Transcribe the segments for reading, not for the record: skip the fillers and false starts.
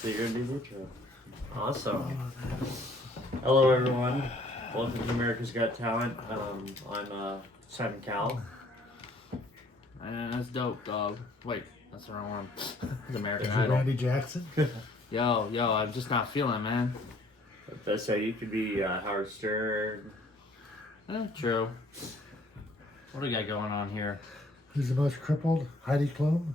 So you're gonna do the intro. Awesome. Hello everyone. Welcome to America's Got Talent. I'm Simon Cowell. And that's dope, dog. Wait, that's the wrong one. It's American Is it Idol. Randy Jackson? Yo, I'm just not feeling it, man. So you could be Howard Stern. True. What do we got going on here? Who's the most crippled? Heidi Klum?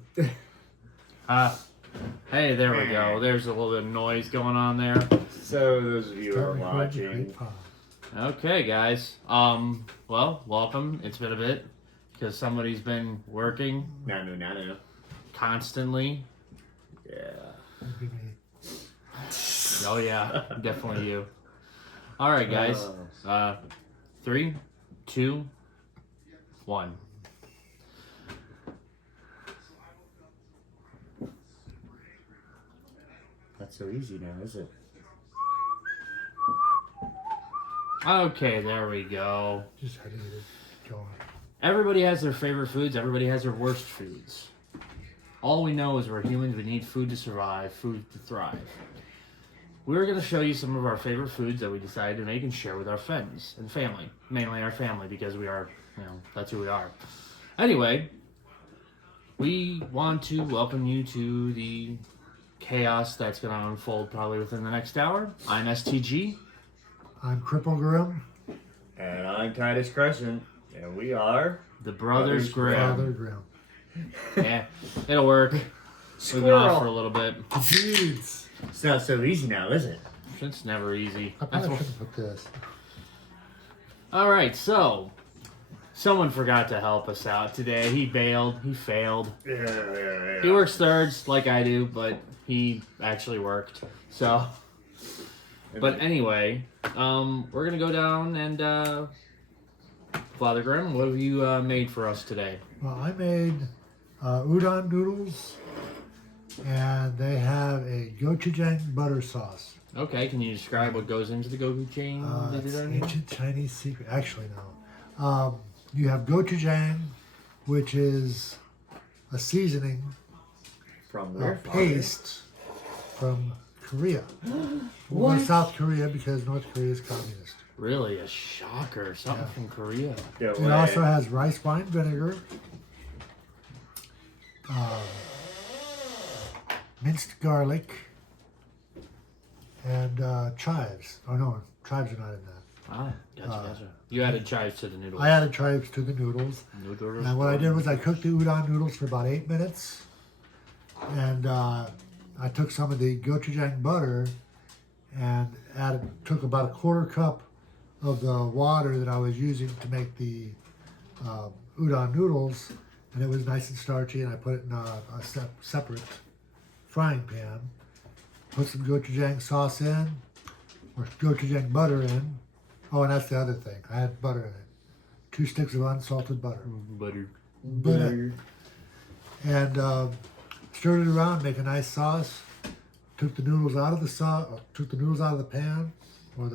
Hey, there we go. There's a little bit of noise going on there. So those of you who are Start recording, watching, great pause. Okay, guys. Well, welcome. It's been a bit because somebody's been working no. constantly. Yeah. That'd be me. Oh yeah, definitely you. All right, guys. 3, 2, 1. Not so easy now, is it? Okay, there we go. Just how to get it going. Everybody has their favorite foods. Everybody has their worst foods. All we know is we're humans. We need food to survive, food to thrive. We're going to show you some of our favorite foods that we decided to make and share with our friends and family. Mainly our family because we are, that's who we are. Anyway, we want to welcome you to the chaos that's going to unfold probably within the next hour. I'm STG. I'm Cripple Grim. And I'm Titus Crescent, and we are The Brothers Grimm. Father Grim. Yeah, it'll work. We've been off for a little bit. Dudes. It's not so easy now, is it? It's never easy. I That's probably what... shouldn't put this. All right, so someone forgot to help us out today. He bailed. He failed. Yeah. He works thirds like I do, but he actually worked. So, but anyway, we're gonna go down and Father Grimm, what have you made for us today? Well, I made udon noodles, and they have a gochujang butter sauce. Okay, can you describe what goes into the gochujang? It's ancient Chinese secret. Actually, no. You have gochujang, which is a seasoning, From a where? paste from Korea. We'll go to South Korea because North Korea is communist. Really, a shocker. Something from Korea. No It way. also has rice wine vinegar, minced garlic, and chives. Oh no, chives are not in that. Ah, gotcha. You added chives to the noodles. I added chives to the noodles. Noodles. And what I did was I cooked the udon noodles for about 8 minutes. And I took some of the gochujang butter and took about a quarter cup of the water that I was using to make the udon noodles. And it was nice and starchy, and I put it in a separate frying pan. Put some gochujang sauce in, or gochujang butter in. Oh, and that's the other thing. I had butter in it. 2 sticks of unsalted butter. Butter. And stirred it around, make a nice sauce. Took the noodles out of the pan, put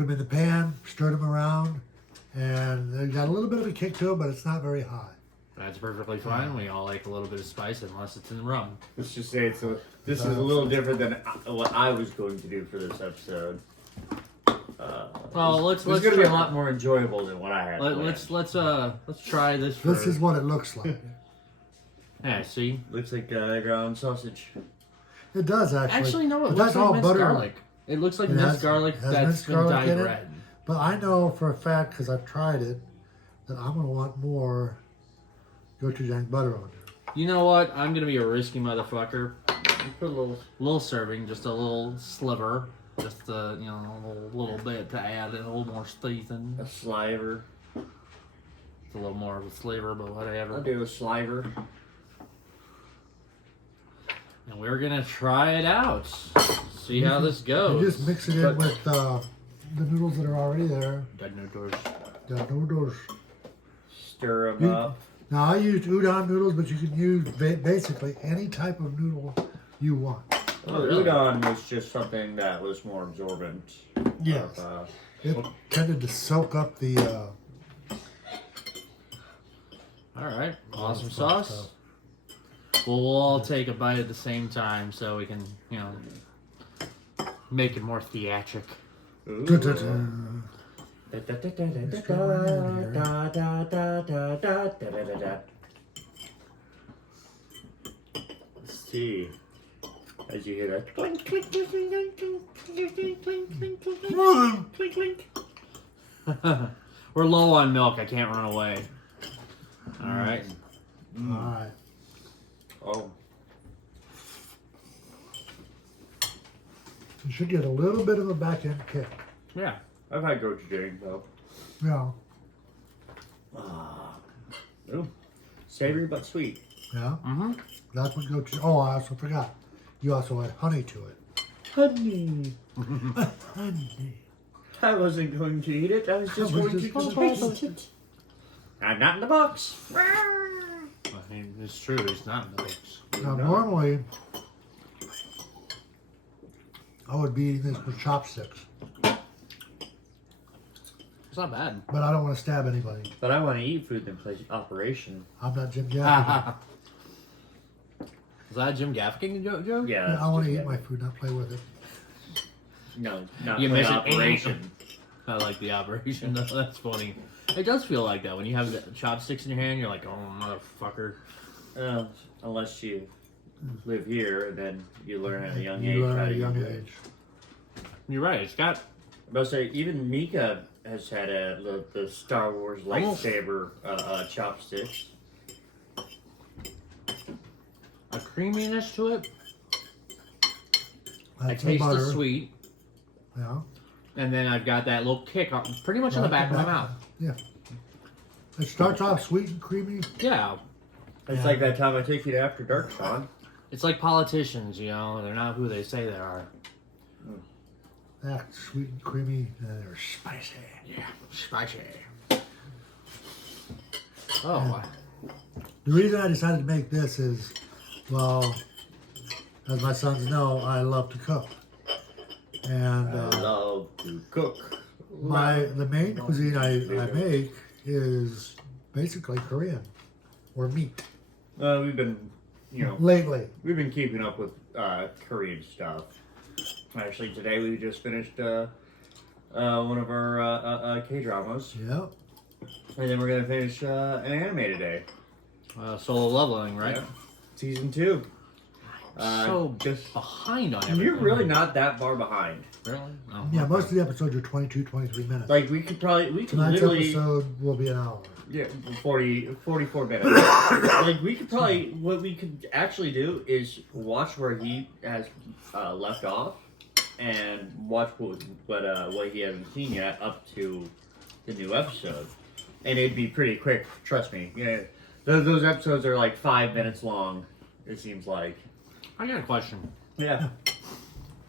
them in the pan, stirred them around, and they got a little bit of a kick to them, but it's not very high. That's perfectly fine. We all like a little bit of spice unless it's in rum. Let's just say this is a little different than what I was going to do for this episode. Well, let's It's going to be a lot more enjoyable than what I had. Let's try this. This is what it looks like. Yeah, see. Looks like ground sausage. It does actually. Actually, no. It But looks that's like all minced butter. garlic. It looks like It minced has- garlic it has that's minced been garlic dyed in it. red. But I know for a fact, because I've tried it, that I'm going to want more gochujang butter on there. You know what? I'm gonna be a risky motherfucker. Put a little serving, just a little sliver, just a little bit to add a little more season. A sliver. It's a little more of a flavor, but whatever. I'll do a sliver. And we're gonna try it out. See how this goes. You just mix it in with the noodles that are already there. Got noodles. The noodles. Stir them up. Now I used udon noodles, but you can use basically any type of noodle you want. Well, really? udon was just something that was more absorbent. Yes. Of, It tended to soak up the All right, awesome sauce. We'll all take a bite at the same time so we can, make it more theatric. Dun-dun-dun. Let's see. As you hear that clink, clink, clink, clink, clink, clink, clink, clink, clink, clink, clink. We're low on milk. I can't run away. All right. All right. Oh, You should get a little bit of a back end kick. Yeah. I've had gochujang though. Yeah. Ooh, savory but sweet. Yeah. Mm-hmm. That's what gochujang. Oh, I also forgot. You also add honey to it. Honey. Honey. I wasn't going to eat it. I was just I was going just to gonna taste it. I'm not in the box. I mean, it's true. It's not in the books. Now, normally, I would be eating this with chopsticks, It's not bad. but I don't want to stab anybody. But I want to eat food that plays Operation. I'm not Jim Gaffigan. Is that a Jim Gaffigan joke? Yeah. I want to just- eat my food, not play with it. No, not You play miss it. Operation. I like the operation. That's funny. It does feel like that when you have the chopsticks in your hand. You're like, oh motherfucker. Unless you live here, and then you learn at a young You age learn how at to a young use it. age. You're right. It's got I'm about to say, even Mika has had the Star Wars Almost. lightsaber chopsticks. a creaminess to it. I That's some taste the butter. sweet, Yeah. and then I've got that little kick pretty much in the back of my mouth. Yeah. It starts off sweet and creamy. Yeah. It's Yeah. like that time I took you to After Dark, Sean. It's like politicians, they're not who they say they are. That's sweet and creamy, and they're spicy. Yeah, spicy. Oh, The reason I decided to make this is, well, as my sons know, I love to cook. And I love to cook. the main cuisine I make is basically Korean or meat We've been, lately. we've been keeping up with Korean stuff. Actually, today we just finished one of our K-dramas, Yep. and then we're gonna finish an anime today. solo leveling, right? Yeah. Season 2. So just behind on everything. you're really not that far behind. Really? Oh, Yeah, okay. most of the episodes are 22, 23 minutes. Like we could Tonight's literally episode will be an hour. yeah 44 minutes. Like we could probably what we could actually do is watch where he has left off and watch what he hasn't seen yet up to the new episode, and it'd be pretty quick. Trust me. Yeah, those episodes are like 5 minutes long. It seems like. I got a question. Yeah.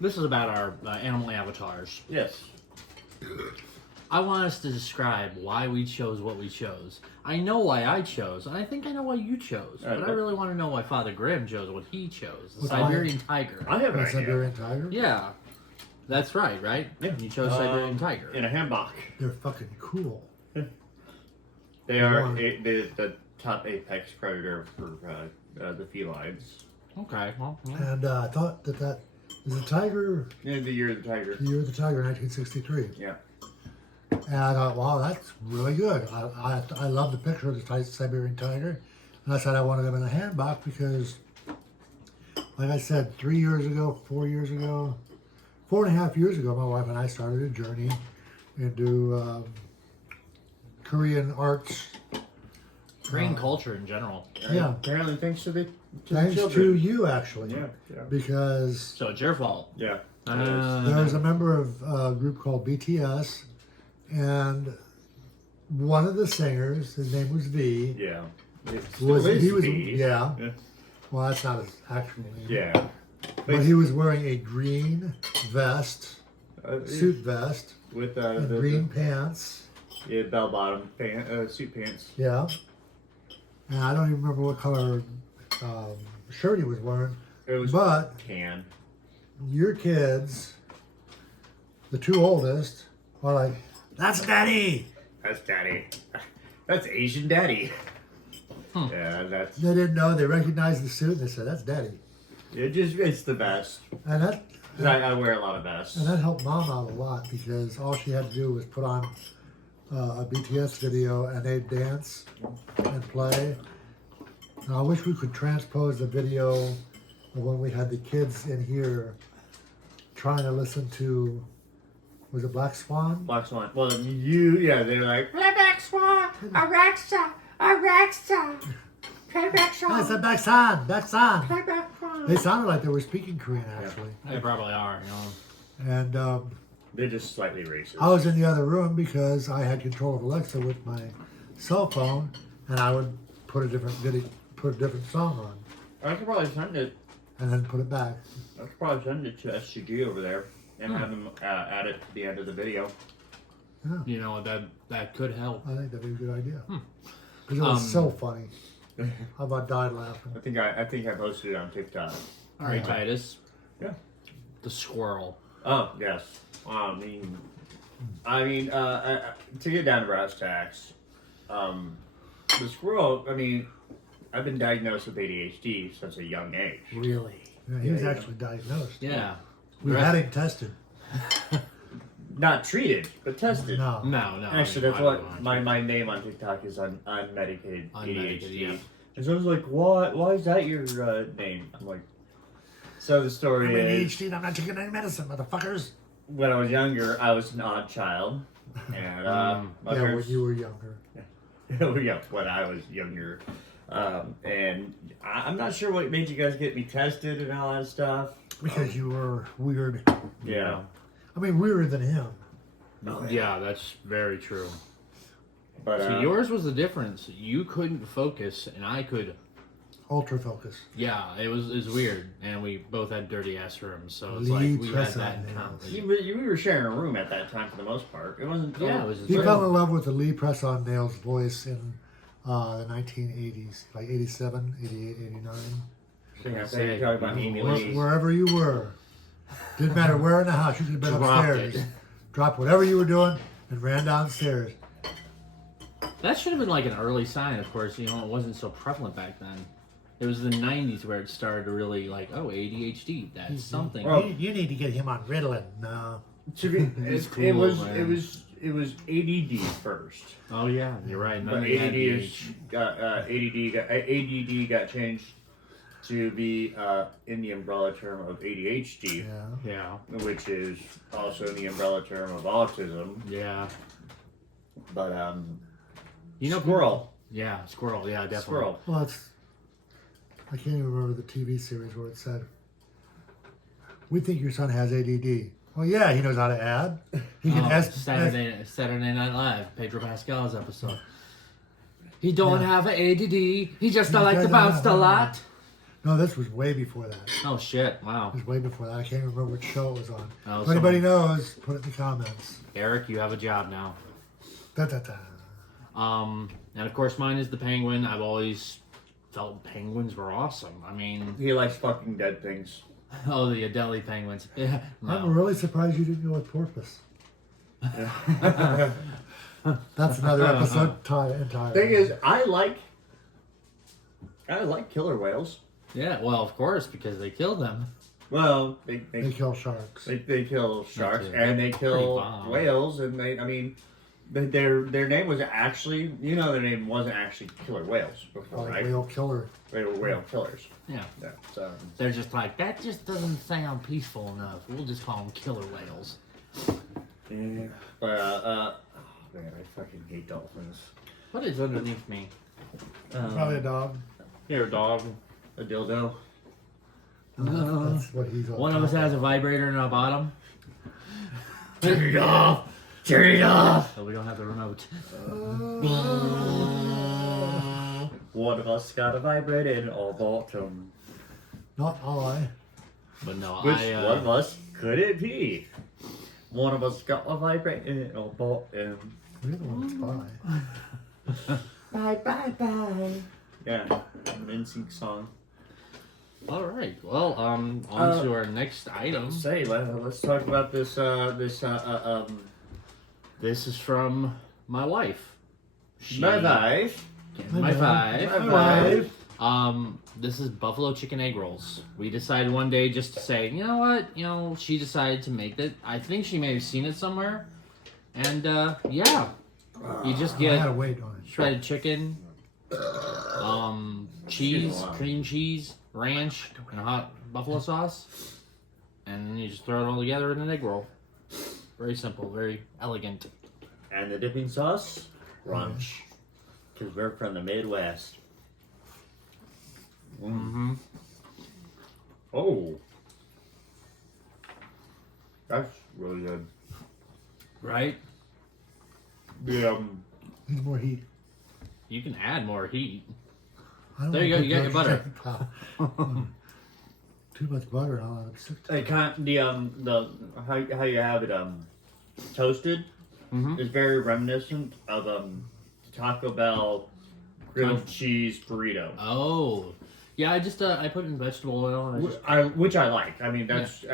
This is about our animal avatars. Yes. I want us to describe why we chose what we chose. I know why I chose, and I think I know why you chose. But I really want to know why Father Grimm chose what he chose. The What's Siberian tiger. I have an A idea. Siberian tiger? Yeah. That's right, right? Yeah. You chose Siberian tiger. In a hanbok. They're fucking cool. They are Wow. the top apex predator for the felines. Okay, well, yeah. And I thought that is a tiger, In the Year of the Tiger. the year of the tiger, 1963. Yeah. And I thought, wow, that's really good. I love the picture of the Siberian tiger. And I said I wanted them in a handbook because, like I said, 4 years ago, 4.5 years ago, my wife and I started a journey into Korean arts. Korean culture in general. Yeah. Apparently, thanks to the Thanks to children. you, actually. Yeah. Yeah. Because So it's your fault. Yeah. there's a member of a group called BTS, and one of the singers, his name was V. Yeah. It Was still is he was V. yeah. Yeah. Well, that's not his actual name. Yeah. But he was wearing a green vest, Uh, suit vest, with and the green pants. yeah, bell bottom suit pants. Yeah. And I don't even remember what color shirt he was wearing. It was But tan. your kids, the two oldest, are like, "That's Daddy." That's daddy. That's Asian daddy. Yeah, that's They didn't know. They recognized the suit and they said, "That's Daddy." it's the best. And that 'Cause I wear a lot of vests. and that helped Mom out a lot because all she had to do was put on a BTS video and they'd dance and play. And I wish we could transpose the video of when we had the kids in here trying to listen to, was it Black Swan? Black Swan. Well, they're like Black Swan, Alexa, play Black I Swan, said Black Swan, Black Swan. play Black Swan. They sounded like they were speaking Korean actually. They probably are, you know. And They're just slightly racist. I was in the other room because I had control of Alexa with my cell phone, and I would put a different song on, I could probably send it. and then put it back. I could probably send it to SCG over there and have them add it to the end of the video. You know, that could help. I think that'd be a good idea. Because it was so funny. I about died laughing. I think I posted it on TikTok. All right, Titus. Yeah. The squirrel. Oh yes. To get down to brass tacks, the squirrel. I mean, I've been diagnosed with ADHD since a young age. Really? Yeah, he was Yeah. actually diagnosed. Yeah. We had him tested. Not treated, but tested. No. No. Actually, that's I what don't know. my name on TikTok is unmedicated Unmedicated, ADHD. yeah. And so I was like, why is that your name? I'm like, so the I'm story is, ADHD and I'm not taking any medicine, motherfuckers. when I was younger, I was an odd child. And my Yeah, when parents, you were younger. yeah, when I was younger. And I'm not sure what made you guys get me tested and all that stuff. Because you were weird. Yeah. I mean, weirder than him. Yeah, that's very true. But See, yours was the difference. You couldn't focus, and I could. Ultra focus. Yeah, it was weird, and we both had dirty ass rooms, so it's Lee like we had press that on in nails. common. we were sharing a room at that time for the most part. It wasn't. Yeah, it was. He fell in love with the Lee Press on Nails voice in the 1980s, like 87, 88, 89. I think you're talking about Amy Lee. Wherever you were. Didn't matter where in the house. You could have been Dropped upstairs. it. Dropped whatever you were doing and ran downstairs. That should have been like an early sign, of course. You know, it wasn't so prevalent back then. It was the 90s where it started to really like, oh, ADHD, that's something. Well, You need to get him on Ritalin. No. To be, It's it cool, was man. it was ADD first. Oh, yeah, you're right. But None of the ADD got changed to be in the umbrella term of ADHD, Yeah. Yeah, which is also in the umbrella term of autism. yeah. But You know, squirrel, Yeah, squirrel. Yeah, definitely. squirrel. Well, I can't even remember the TV series where it said, "We think your son has ADD." Well, yeah, he knows how to add. He can Saturday Night Live, Pedro Pascal's episode. He don't have an ADD. He just don't like to bounce a lot. No, this was way before that. Oh shit! Wow. It was way before that. I can't remember which show it was on. Oh, If anybody knows, put it in the comments. Eric, you have a job now. Da, da, da. And of course mine is the penguin. I've always felt penguins were awesome. I mean, He likes fucking dead things. oh, the Adelie penguins. Yeah, I'm no. really surprised you didn't go with porpoise. That's another episode entirely. Thing is, I like killer whales. Yeah, well, of course, because they killed them. Well, They they kill sharks. kill sharks too. and they Pretty kill bomb. whales, and their name was actually, their name wasn't actually killer whales before, Like right? whale killer. They were whale killers. Yeah. Yeah. So They're just like, that just doesn't sound peaceful enough. We'll just call them killer whales. yeah, but oh man, I fucking hate dolphins. What is underneath me? Probably a dog. Here, dog. A dildo. That's what he's on. One of us has a vibrator in our bottom. Turn it off. Turn it off. So we don't have the remote. One of us got a vibrator in our bottom. Not I. But no, Which I. one of us could it be? One of us got a vibrator in our bottom. We're the one that's by. Bye bye bye. Yeah, an NSYNC song. All right. Well, on to our next item. Say, let's talk about this. This is from my wife. She My wife. My five. My five. This is buffalo chicken egg rolls. We decided one day just to say, you know what? She decided to make it. I think she may have seen it somewhere. And, yeah. You just I get had to wait on it. shredded chicken, cheese, Excuse me. cream cheese, ranch, and hot buffalo sauce. And then you just throw it all together in an egg roll. Very simple, very elegant. And the dipping sauce, ranch, because we're from the Midwest. Mm-hmm. Oh, that's really good. Right? Need more heat. You can add more heat. I don't There you wanna go, you got your put butter. Too much butter. I'll have sick to It kind the how you have it toasted Mm-hmm. is very reminiscent of Taco Bell grilled cheese burrito. Oh. Yeah, I just, I put in vegetable oil and I just... Which I like. I mean, that's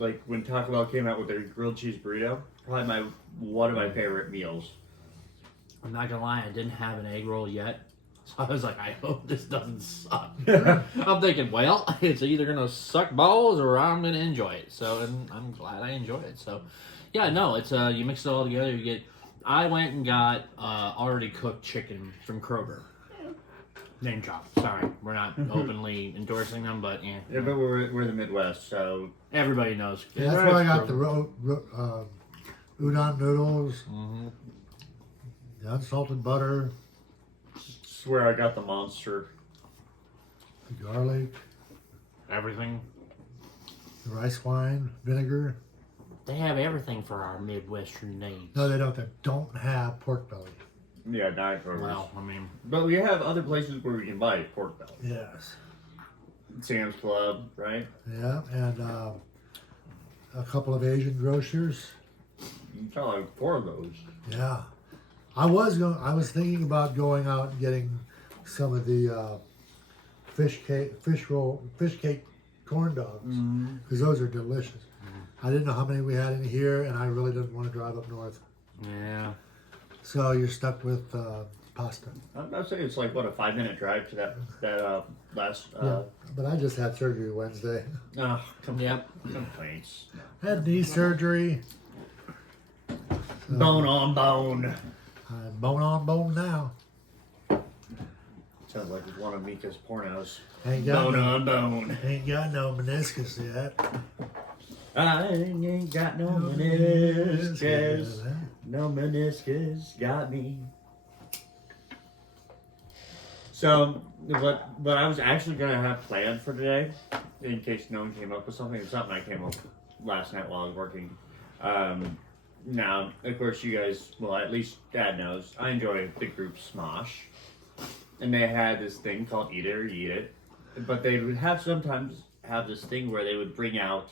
like when Taco Bell came out with their grilled cheese burrito. Probably one of my favorite meals. I'm not gonna lie, I didn't have an egg roll yet. So I was like, I hope this doesn't suck. I'm thinking, well, it's either gonna suck balls or I'm gonna enjoy it. So, and I'm glad I enjoyed it. So, yeah, no, it's you mix it all together. You get. I went and got already cooked chicken from Kroger. Name drop. Sorry, we're not openly endorsing them, but yeah, Yeah, but we're the Midwest, so everybody knows. Yeah, that's why I got the udon noodles, Mm-hmm. the unsalted butter, swear I got the monster. the garlic, Everything. the rice wine, vinegar. They have everything for our Midwestern needs. No, they don't. They don't have pork belly. Yeah, Diet Cokers. Well, I mean, But we have other places where we can buy pork belly. Yes. Sam's Club, right? Yeah, and a couple of Asian grocers. You can tell like 4 of those. Yeah, I was thinking about going out and getting some of the fish cake corn dogs because those are delicious. I didn't know how many we had in here, and I really didn't want to drive up north. yeah. So you're stuck with pasta. I'd say it's like what a 5-minute drive to that last. Yeah, but I just had surgery Wednesday. Oh, Yep. complaints. Had knee surgery. Bone on bone. I'm bone on bone now. Sounds like it's one of Mika's pornos. Ain't got Bone no, on bone. ain't got no meniscus yet. I ain't got no meniscus. No meniscus got me. So, what I was actually gonna have planned for today, in case no one came up with something, it's something I came up with last night while I was working. Now, of course, you guys, well, at least Dad knows, I enjoy the group Smosh, and they had this thing called Eat It or Eat It, but they would sometimes have this thing where they would bring out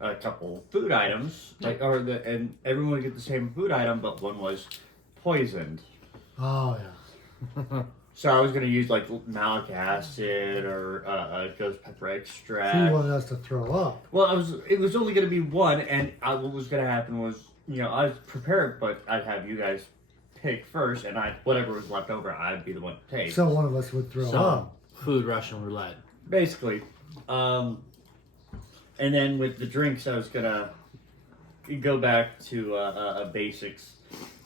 a couple food items, and everyone would get the same food item, but one was poisoned. Oh yeah. So I was gonna use like malic acid or ghost pepper He extract. wanted us to throw up. Well, it was only gonna be one, and what was gonna happen was, I was prepared, but I'd have you guys pick first, and whatever was left over, I'd be the one to take. So one of us would throw up. Food Russian roulette. Basically, and then with the drinks, I was gonna go back to basics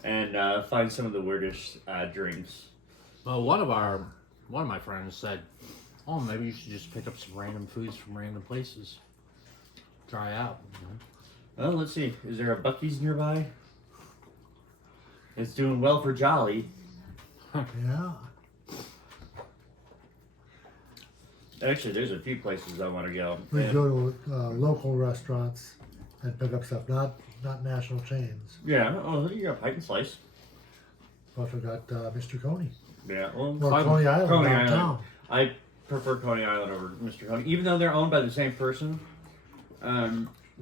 and find some of the weirdest drinks. Well, one of my friends said, "Oh, maybe you should just pick up some random foods from random places. Try out." Well, let's see. Is there a Buc-ee's nearby? It's doing well for Jolly. Yeah. Actually, there's a few places I want to go. We Yeah. go to local restaurants and pick up stuff, not national chains. Yeah. Oh, you got Pint and Slice. Also got Mr. Coney. Yeah. Well, Or Coney Island Coney downtown. Island. I prefer Coney Island over Mr. Coney, even though they're owned by the same person.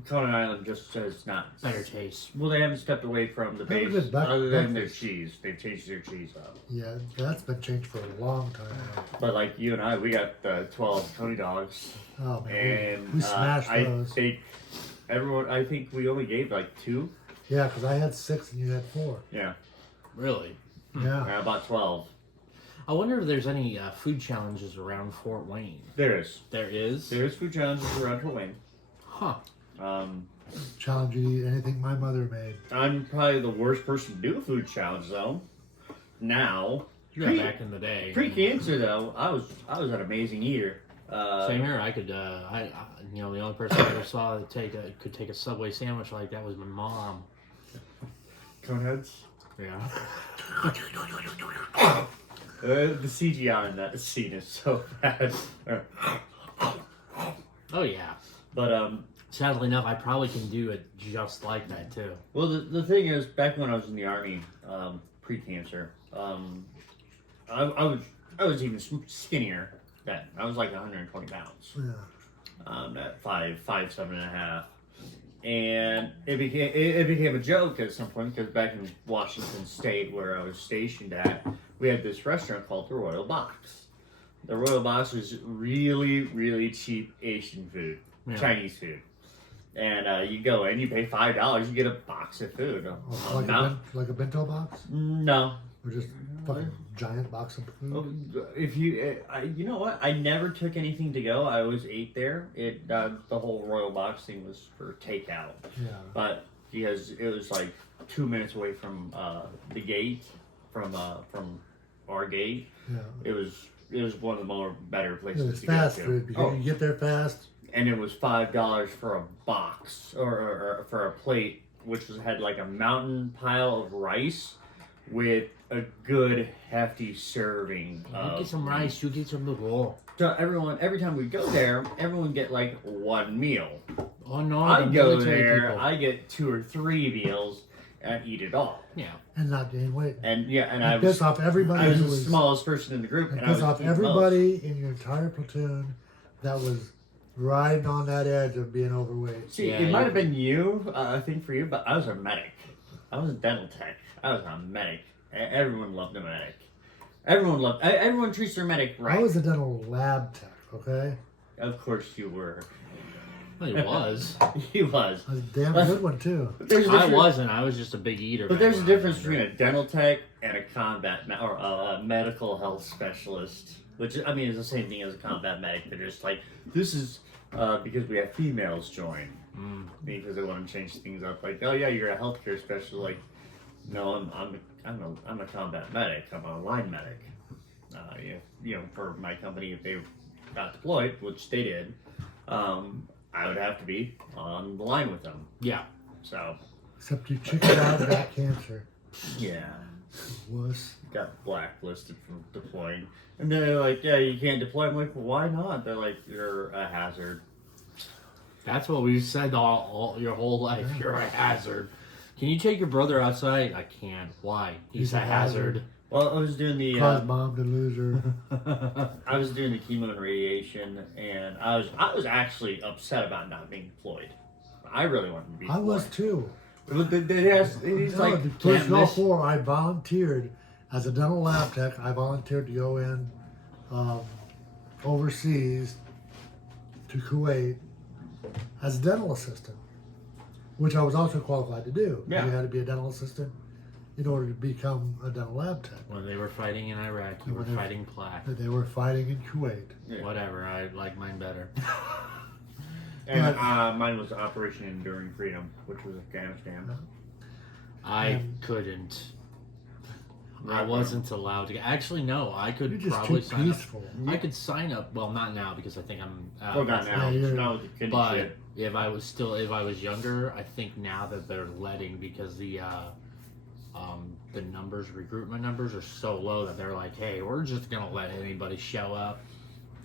Coney Island just says not Better taste. Well, they haven't stepped away from the That was base, good back- other than their breakfast. cheese. They've changed their cheese up. Yeah, that's been changed for a long time now. But like you and I, we got the 12 Coney dogs, Oh man, and we smashed I those. think everyone. I think we only gave like 2. Yeah, because I had 6 and you had 4. Yeah, Really? Yeah. about 12. I wonder if there's any food challenges around Fort Wayne. There is. There is? There is food challenges around Fort Wayne. Huh. Challenge you to eat anything my mother made. I'm probably the worst person to do a food challenge though. Now, Yeah, back in the day. pre-cancer though, I was an amazing eater. Same here. I could, the only person I ever saw that could take a Subway sandwich like that was my mom. Coneheads. Yeah. The CGI in that scene is so bad. Oh yeah. But Sadly enough, I probably can do it just like that too. well, the thing is, back when I was in the army, pre-cancer, I was even skinnier then. I was like 120 pounds. Yeah. At 5'7.5", and it became a joke at some point because back in Washington State, where I was stationed at, we had this restaurant called the Royal Box. The Royal Box was really, really cheap Asian food, Yeah. Chinese food. And you go in, you pay $5, you get a box of food. Like a bento box? No. Or just fucking giant box of food? If you, you know what? I never took anything to go. I always ate there. The whole Royal Box thing was for takeout. Yeah. But because it was like 2 minutes away from the gate, from our gate, Yeah. it was one of the more better places It was to fast go to. food because you get there fast. And it was $5 for a box or for a plate, which had like a mountain pile of rice with a good hefty serving. You get some rice, you get some noodle. So every time we go there, everyone get like one meal. Oh no, I the go military there, people. I get 2 or 3 meals and eat it all. Yeah. And not gain weight. And yeah, and And piss off everybody I was who the was. smallest person in the group, And and I piss was off eating most. everybody in your entire platoon that was riding on that edge of being overweight. See, Yeah, it might you- have been you, I think for you, but I was a medic. I was a dental tech. I was a medic. Everyone loved a medic. Everyone treats their medic right. I was a dental lab tech, okay? Of course you were. Well, it was. He was. I was a damn good one, too. But there's a I difference- wasn't. I was just a big eater. But back there's a when I was difference younger. between a dental tech and a or a medical health specialist, which I mean is the same thing as a combat medic. They're just like, this is because we have females join because they want to change things up. Like, oh yeah, you're a healthcare specialist. Like, no, I'm a combat medic. I'm a line medic. For my company, if they got deployed, which they did, I would have to be on the line with them. Yeah. So Except you chickened out and got cancer. yeah. Wuss. Got blacklisted from deploying. And they're like, yeah, you can't deploy. I'm like, well, why not? They're like, you're a hazard. That's what we've said all your whole life. You're a hazard. Can you take your brother outside? I can't. Why? He's a hazard. Well, I was doing the Cause mom to lose her. I was doing the chemo and radiation, and I was actually upset about not being deployed. I really wanted to be I deployed. was too. But he's No, like, the first can't Gulf miss- War, I volunteered as a dental lab tech. I volunteered to go in overseas to Kuwait as a dental assistant, which I was also qualified to do. Yeah. You had to be a dental assistant in order to become a dental lab tech. When they were fighting in Iraq, you were When they- fighting plaque. They were fighting in Kuwait. yeah. Whatever. I like mine better. And mine was Operation Enduring Freedom, which was Afghanistan. I couldn't. I wasn't allowed to. Actually, no. I could You're just probably too sign peaceful. up. I could sign up. Well, not now because I think I'm. Well, not now. Yeah, you're- Not with the kidney But shit. if I was younger, I think now that they're letting because the recruitment numbers are so low that they're like, hey, we're just gonna let anybody show up.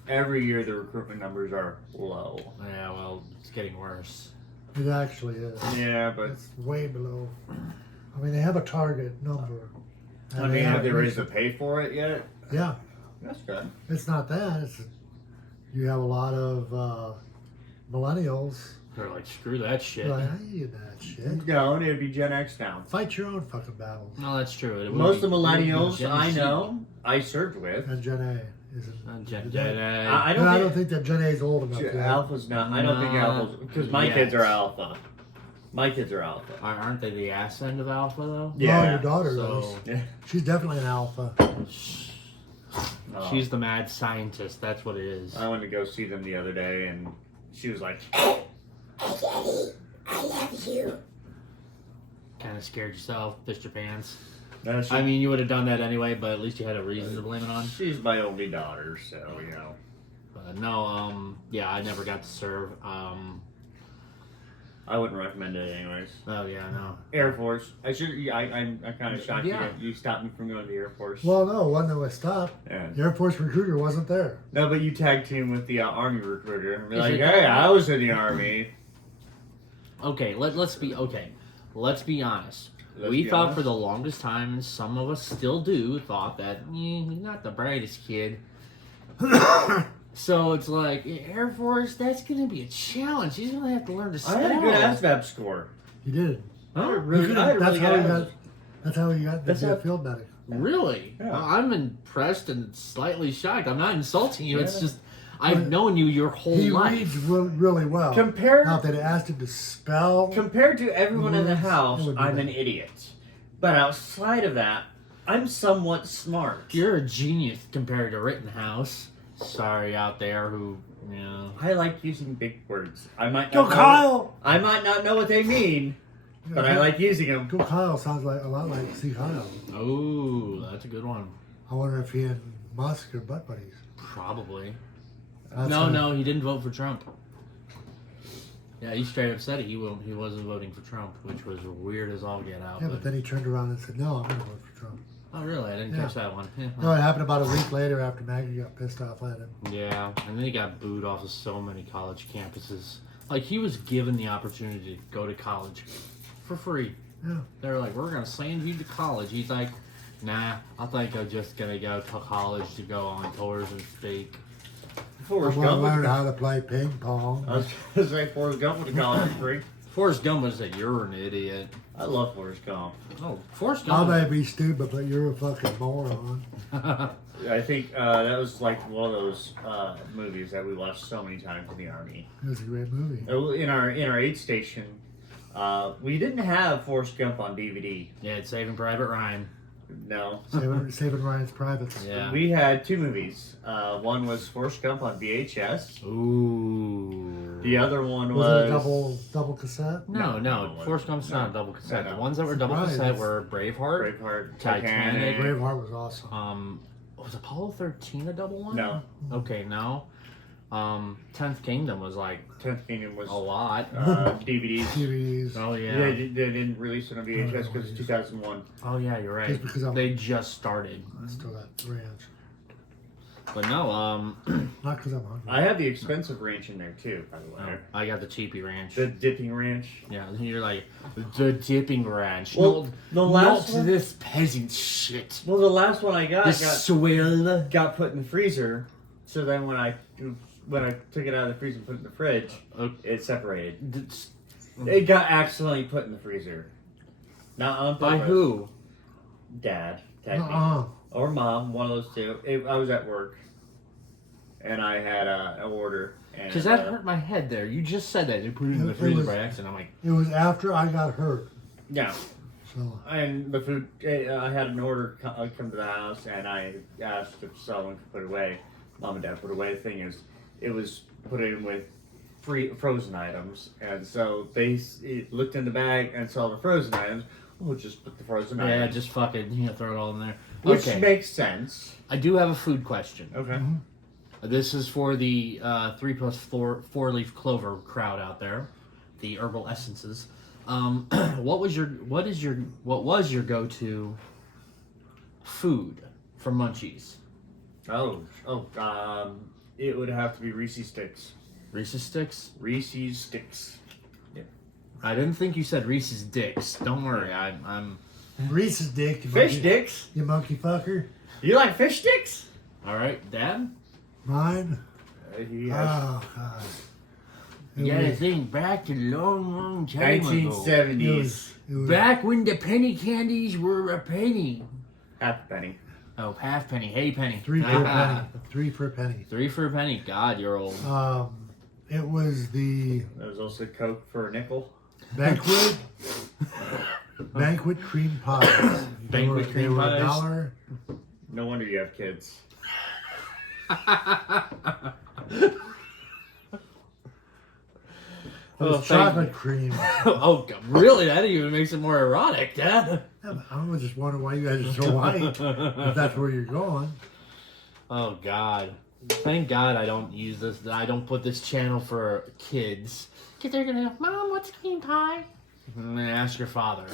Every year the recruitment numbers are low. Yeah, well, it's getting worse. It actually is. Yeah, but It's way below. I mean, they have a target number. I And mean, have they have- raised the pay for it yet? Yeah, That's good. it's not that. It's you have a lot of millennials. They're like, screw that shit. Like, I ain't getting that shit. No, it'd be Gen X now. Fight your own fucking battles. No, that's true. It would Most be- of the millennials Gen I Z. know, I served with. And Gen A isn't. Gen Gen- A. I No, I don't don't think that Gen A is old enough think yet. Alpha's not. I don't think Nah, Alpha's because my yet. kids are Alpha. My kids are Alpha. Aren't they the ass end of alpha though? No, Yeah, your daughter so- is. Yeah. She's definitely an alpha. Oh. She's the mad scientist. That's what it is. I went to go see them the other day, and she was like, Kind of scared yourself, pissed your pants. no, she, I mean, you would have done that anyway, but at least you had a reason to blame it on. she's my only daughter, so, you know. But no, yeah, I never got to serve. I wouldn't recommend it anyways. Oh yeah, no. Air Force. I'm kind of shocked Yeah. you stopped me from going to the Air Force. Well, no, it wasn't that I stopped. Yeah. The Air Force recruiter wasn't there. No, but you tag team with the Army recruiter. And be Is like, it- hey, I was in the Army. Okay, let's be okay. Let's be honest. Let's We be thought honest. for the longest time, and some of us still do, thought that he's not the brightest kid. So it's like Air Force. That's gonna be a challenge. He's gonna have to learn to spell. I had a good ASVAB score. You did. I had a Huh? really, You I had a that's really how good you got. ASVAB. That's how you got to That's be a how- field medic. Really? Yeah. Well, I'm impressed and slightly shocked. I'm not insulting you. It's Yeah. just I've known you your whole He life. reads really well. Compared, Not that it asked him to spell. compared to everyone in the Words, house, it would be I'm an better. idiot. But outside of that, I'm somewhat smart. You're a genius compared to Rittenhouse. Sorry out there who, you know. I like using big words. I might Go not know, Kyle! I might not know what they mean, but I like using them. Go Kyle sounds like a lot like See Kyle. Oh, that's a good one. I wonder if he and Musk are butt buddies. Probably. That's No, he didn't vote for Trump. Yeah, he straight up said it. He wasn't voting for Trump, which was weird as all get out. Yeah, but then he turned around and said, "No, I'm going to vote for Trump." Oh, really? I didn't Yeah. catch that one. Yeah, No, it happened about a week later after Maggie got pissed off at him. yeah, and then he got booed off of so many college campuses. Like, he was given the opportunity to go to college for free. Yeah. They were like, we're going to send you to college. He's like, nah, I think I'm just going to go to college to go on tours and speak. I Forrest want to Gump. learn was- how to play ping pong. I was going to say Forrest Gump went to college for free. Forrest Gump would say, you're an idiot. I love Forrest Gump. Oh, Forrest I Gump. may be stupid, but you're a fucking moron. I think that was like one of those movies that we watched so many times in the Army. It was a great movie. In our aid station, we didn't have Forrest Gump on DVD. Yeah, it's Saving Private Ryan. No. Saving Ryan's Privates. Yeah. We had two movies. One was Forrest Gump on VHS. Ooh. The other one Was was it a double cassette? No, No, Forrest Gump's not a no. double cassette. No, no. The ones that were double Right, cassette that's- were Braveheart. Braveheart, Titanic. Titanic. Braveheart was awesome. Was Apollo 13 a double one? No. Okay, no. 10th Kingdom was like 10th Kingdom was a lot. DVDs. TVs. Oh They, yeah. they didn't release it on VHS because it's 2001. Oh yeah, you're right. Just because They just started. I still got ranch. But no, Not because I'm hungry. I have the expensive ranch in there too, by the way. I got the cheapy ranch. The dipping ranch. Yeah, and you're like the dipping ranch. Well, Not- the last not one- this peasant shit. Well, the last one I got The swill. got put in the freezer. So then when I took it out of the freezer and put it in the fridge, it separated. It got accidentally put in the freezer. Not on By purpose. who? Dad, technically. Uh-uh. Or mom, one of those two. I was at work, and I had an order. Because that hurt my head there. You just said that. You put it in the It freezer was- by accident. I'm like, It was after I got hurt. Yeah, So and the food. I had an order come to the house, and I asked if someone could put it away. Mom and Dad put it away. The thing is, it was put in with frozen items, and so they looked in the bag and saw the frozen items. We'll just put the frozen yeah, items, just fucking throw it all in there. which Okay. makes sense. I do have a food question. Okay. This is for the 3+4 leaf clover crowd out there, the herbal essences. What was your go to food for munchies? It would have to be Reese's Sticks. Reese's sticks? Reese's Sticks. I didn't think you said Reese's dicks. Don't worry, I'm Reese's dick. You Fish monkey, sticks? You monkey fucker. You like fish sticks? all right, Dad. Mine. Yes. Oh God. It You gotta was- think back to long time ago. 1970s. It was Back when the penny candies were a penny. Half a penny. Oh, half penny, hey penny. 3 for a penny. 3 for a penny. 3 for a penny. God, you're old. It was the There was also Coke for a nickel. banquet. Banquet cream pies. Banquet they cream were pies? $1. No wonder you have kids. It's thank chocolate cream. Oh, God, really? That even makes it more erotic, Dad. I was just wondering why you guys are so white. If that's where you're going. Oh, God. Thank God I don't use this. I don't put this channel for kids. Because they're going to go, Mom, what's cream pie? And then ask your father.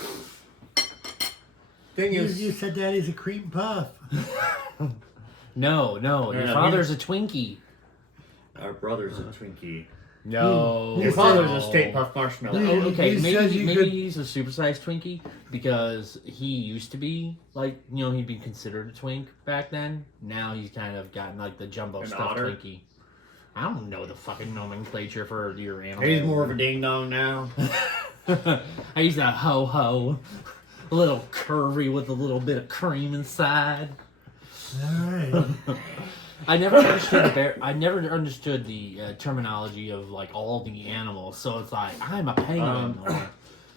Thing is, You said Daddy's a cream puff. No, your Yeah, father's a Twinkie. our brother's a Twinkie. No. Your father's a Stay Puft Marshmallow. He- Oh, okay, he says you maybe could- he's a supersized Twinkie because he used to be like, he'd be considered a twink back then. Now he's kind of gotten like the jumbo An stuffed otter? Twinkie. I don't know the fucking nomenclature for your animal. He's more of a ding dong now. He's a ho ho, a little curvy with a little bit of cream inside. All right. I never understood the terminology of like all the animals. So it's like I'm a penguin.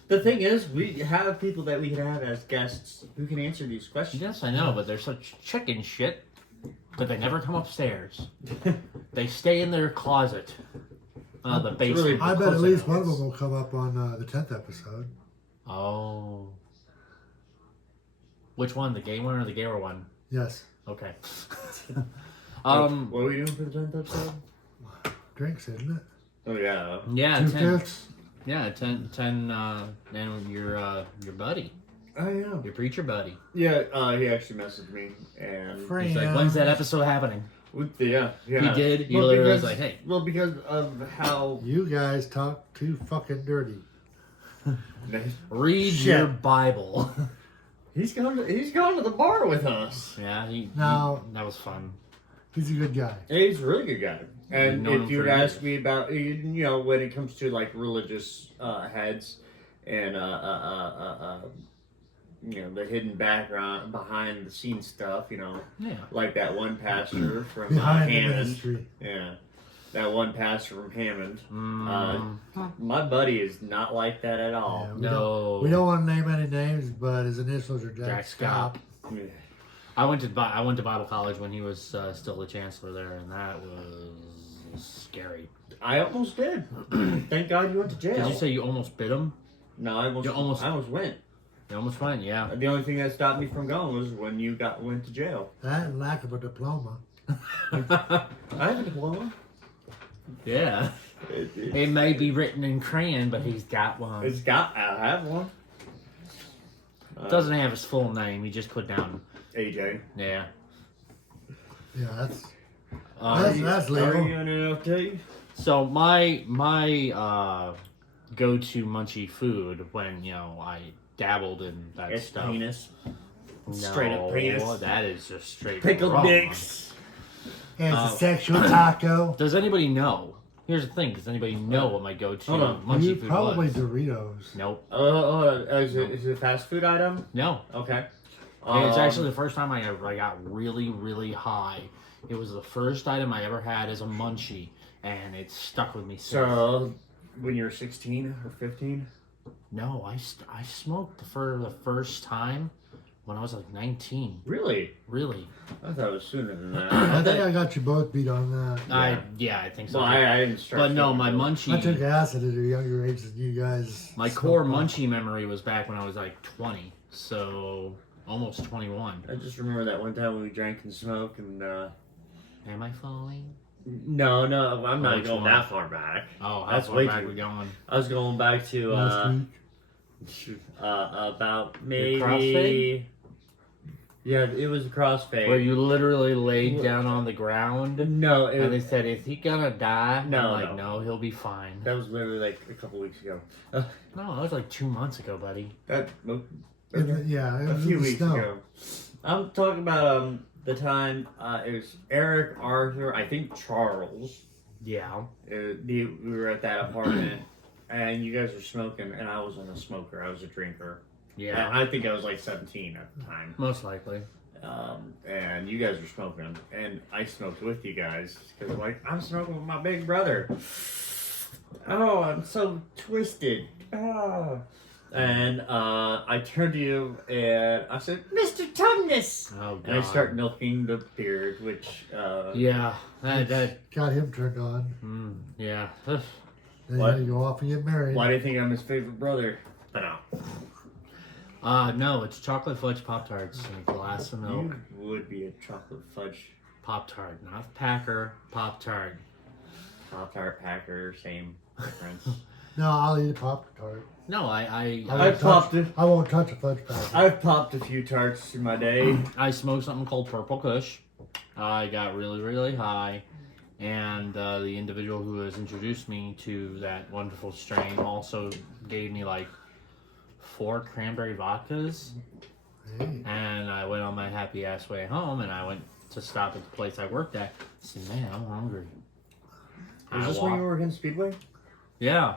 The thing is, we have people that we can have as guests who can answer these questions. Yes, I know, but they're such chicken shit that they never come upstairs. They stay in their closet, the basement. really- I bet at Close least one of enough. them will come up on the 10th episode. Oh, which one? The gay one or the gayer one? Yes. Okay. What are we doing for the 10th episode? Drinks, isn't it? Oh yeah. Yeah, 2 10. fifths. Yeah, 10. And your buddy, Oh yeah. your preacher buddy. Yeah. He actually messaged me and He's like, "When's that episode happening?" yeah. He did. He literally was like, "Hey." Well, because of how You guys talk too fucking dirty. Read Shit. your Bible. he's gone to the bar with us. Yeah, Now- that was fun. He's a good guy. He's a really good guy. And known him if you for would ask years. me about, when it comes to like religious heads and the hidden background behind the scenes stuff, Yeah. like that one pastor from Behind the Hammond. ministry. Yeah, that one pastor from Hammond. Mm, My buddy is not like that at all. Yeah, we no. Don't, we don't want to name any names, but his initials are Jack, Jack Scott. Scott. I went to Bible college when he was still the chancellor there, and that was scary. I almost did. Thank God you went to jail. Did you say you almost bit him? No, I almost went. You almost went, yeah. The only thing that stopped me from going was when you went to jail. That and lack of a diploma. I have a diploma. Yeah. It may be written in crayon, but he's got one. I have one. Doesn't have his full name. He just put down. AJ. Yeah. Yeah, that's Um, legal. Are you on NFT? so my go-to munchy food when I dabbled in that It's stuff. penis. No, Straight up penis. That is just straight Pickled wrong. dicks. And it's a sexual taco. Does anybody know? Here's the thing. Does anybody know what my go-to Hold on. munchy You food probably was? Doritos. Nope. Is it a fast food item? No. Okay. It's actually the first time I got really, really high. It was the first item I ever had as a munchie, and it stuck with me. So, when you were 16 or 15? No, I smoked for the first time when I was like 19. Really? Really? I thought it was sooner than that. I think I got you both beat on that. I think so. Well, I didn't start. But no, my smoking. I took munchie, acid at a younger age than you guys. my core munchie memory was back when I was like 20, so almost 21. I just remember that one time when we drank and smoked and. Am I following? No, I'm not Which going one? that far back. Oh, how That's far way back too- we going? I was going back to Last week. about maybe. crossfade? Yeah, it was a crossfade. Where you literally laid down on the ground? No, And they said, "Is he gonna die?" No, I'm like, no. "No, he'll be fine." that was literally like a couple weeks ago. No, that was like 2 months ago, buddy. That Yeah, it a was few in the weeks snow. ago. I'm talking about the time it was Eric, Arthur, I think Charles. Yeah. We were at that apartment, and you guys were smoking, and I wasn't a smoker. I was a drinker. Yeah. And I think I was like 17 at the time. Most likely. And you guys were smoking, and I smoked with you guys because I'm smoking with my big brother. Oh, I'm so twisted. Oh. And I turned to you and I said, Mr. Tumnus! Oh god. And I start milking the beard, which Yeah. That. Got him turned on. Yeah. Then What? you go off and get married. why do you think I'm his favorite brother? But no. No, it's chocolate fudge Pop Tarts and a glass of milk. You would be a chocolate fudge Pop Tart, not Packer. Pop Tart. Pop-Tart Packer, same difference. No, I'll eat a Pop Tart. No, I I've won't popped touch. it. I won't touch a fudge packet. I've popped a few tarts in my day. I smoked something called Purple Kush. I got really, really high, and the individual who has introduced me to that wonderful strain also gave me like 4 cranberry vodkas, Hey. and I went on my happy ass way home, and I went to stop at the place I worked at. I said, "Man, I'm hungry." Was I this when you walked- were in Speedway? Yeah,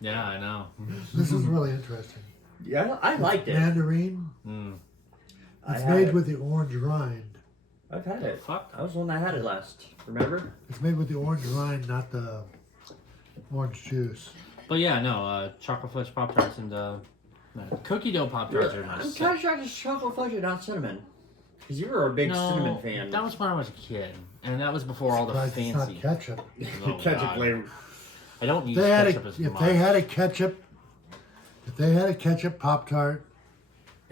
yeah, I know. This is really interesting. Yeah, I liked it. Mandarin. Mm. I It's had made it. with the orange rind. I've had it. Fuck. I was the one that had it last. Remember? It's made with the orange rind, not the orange juice. But yeah, no, chocolate fudge Pop Tarts and cookie dough Pop Tarts are I'm nice. kind of shocked it's chocolate fudge and not cinnamon. Because you were a big cinnamon fan. That was when I was a kid, and that was before all the Surprised it's not fancy. ketchup. Oh, ketchup God. flavor. I don't use They had ketchup a, as if much. they had a ketchup, if they had a ketchup Pop Tart,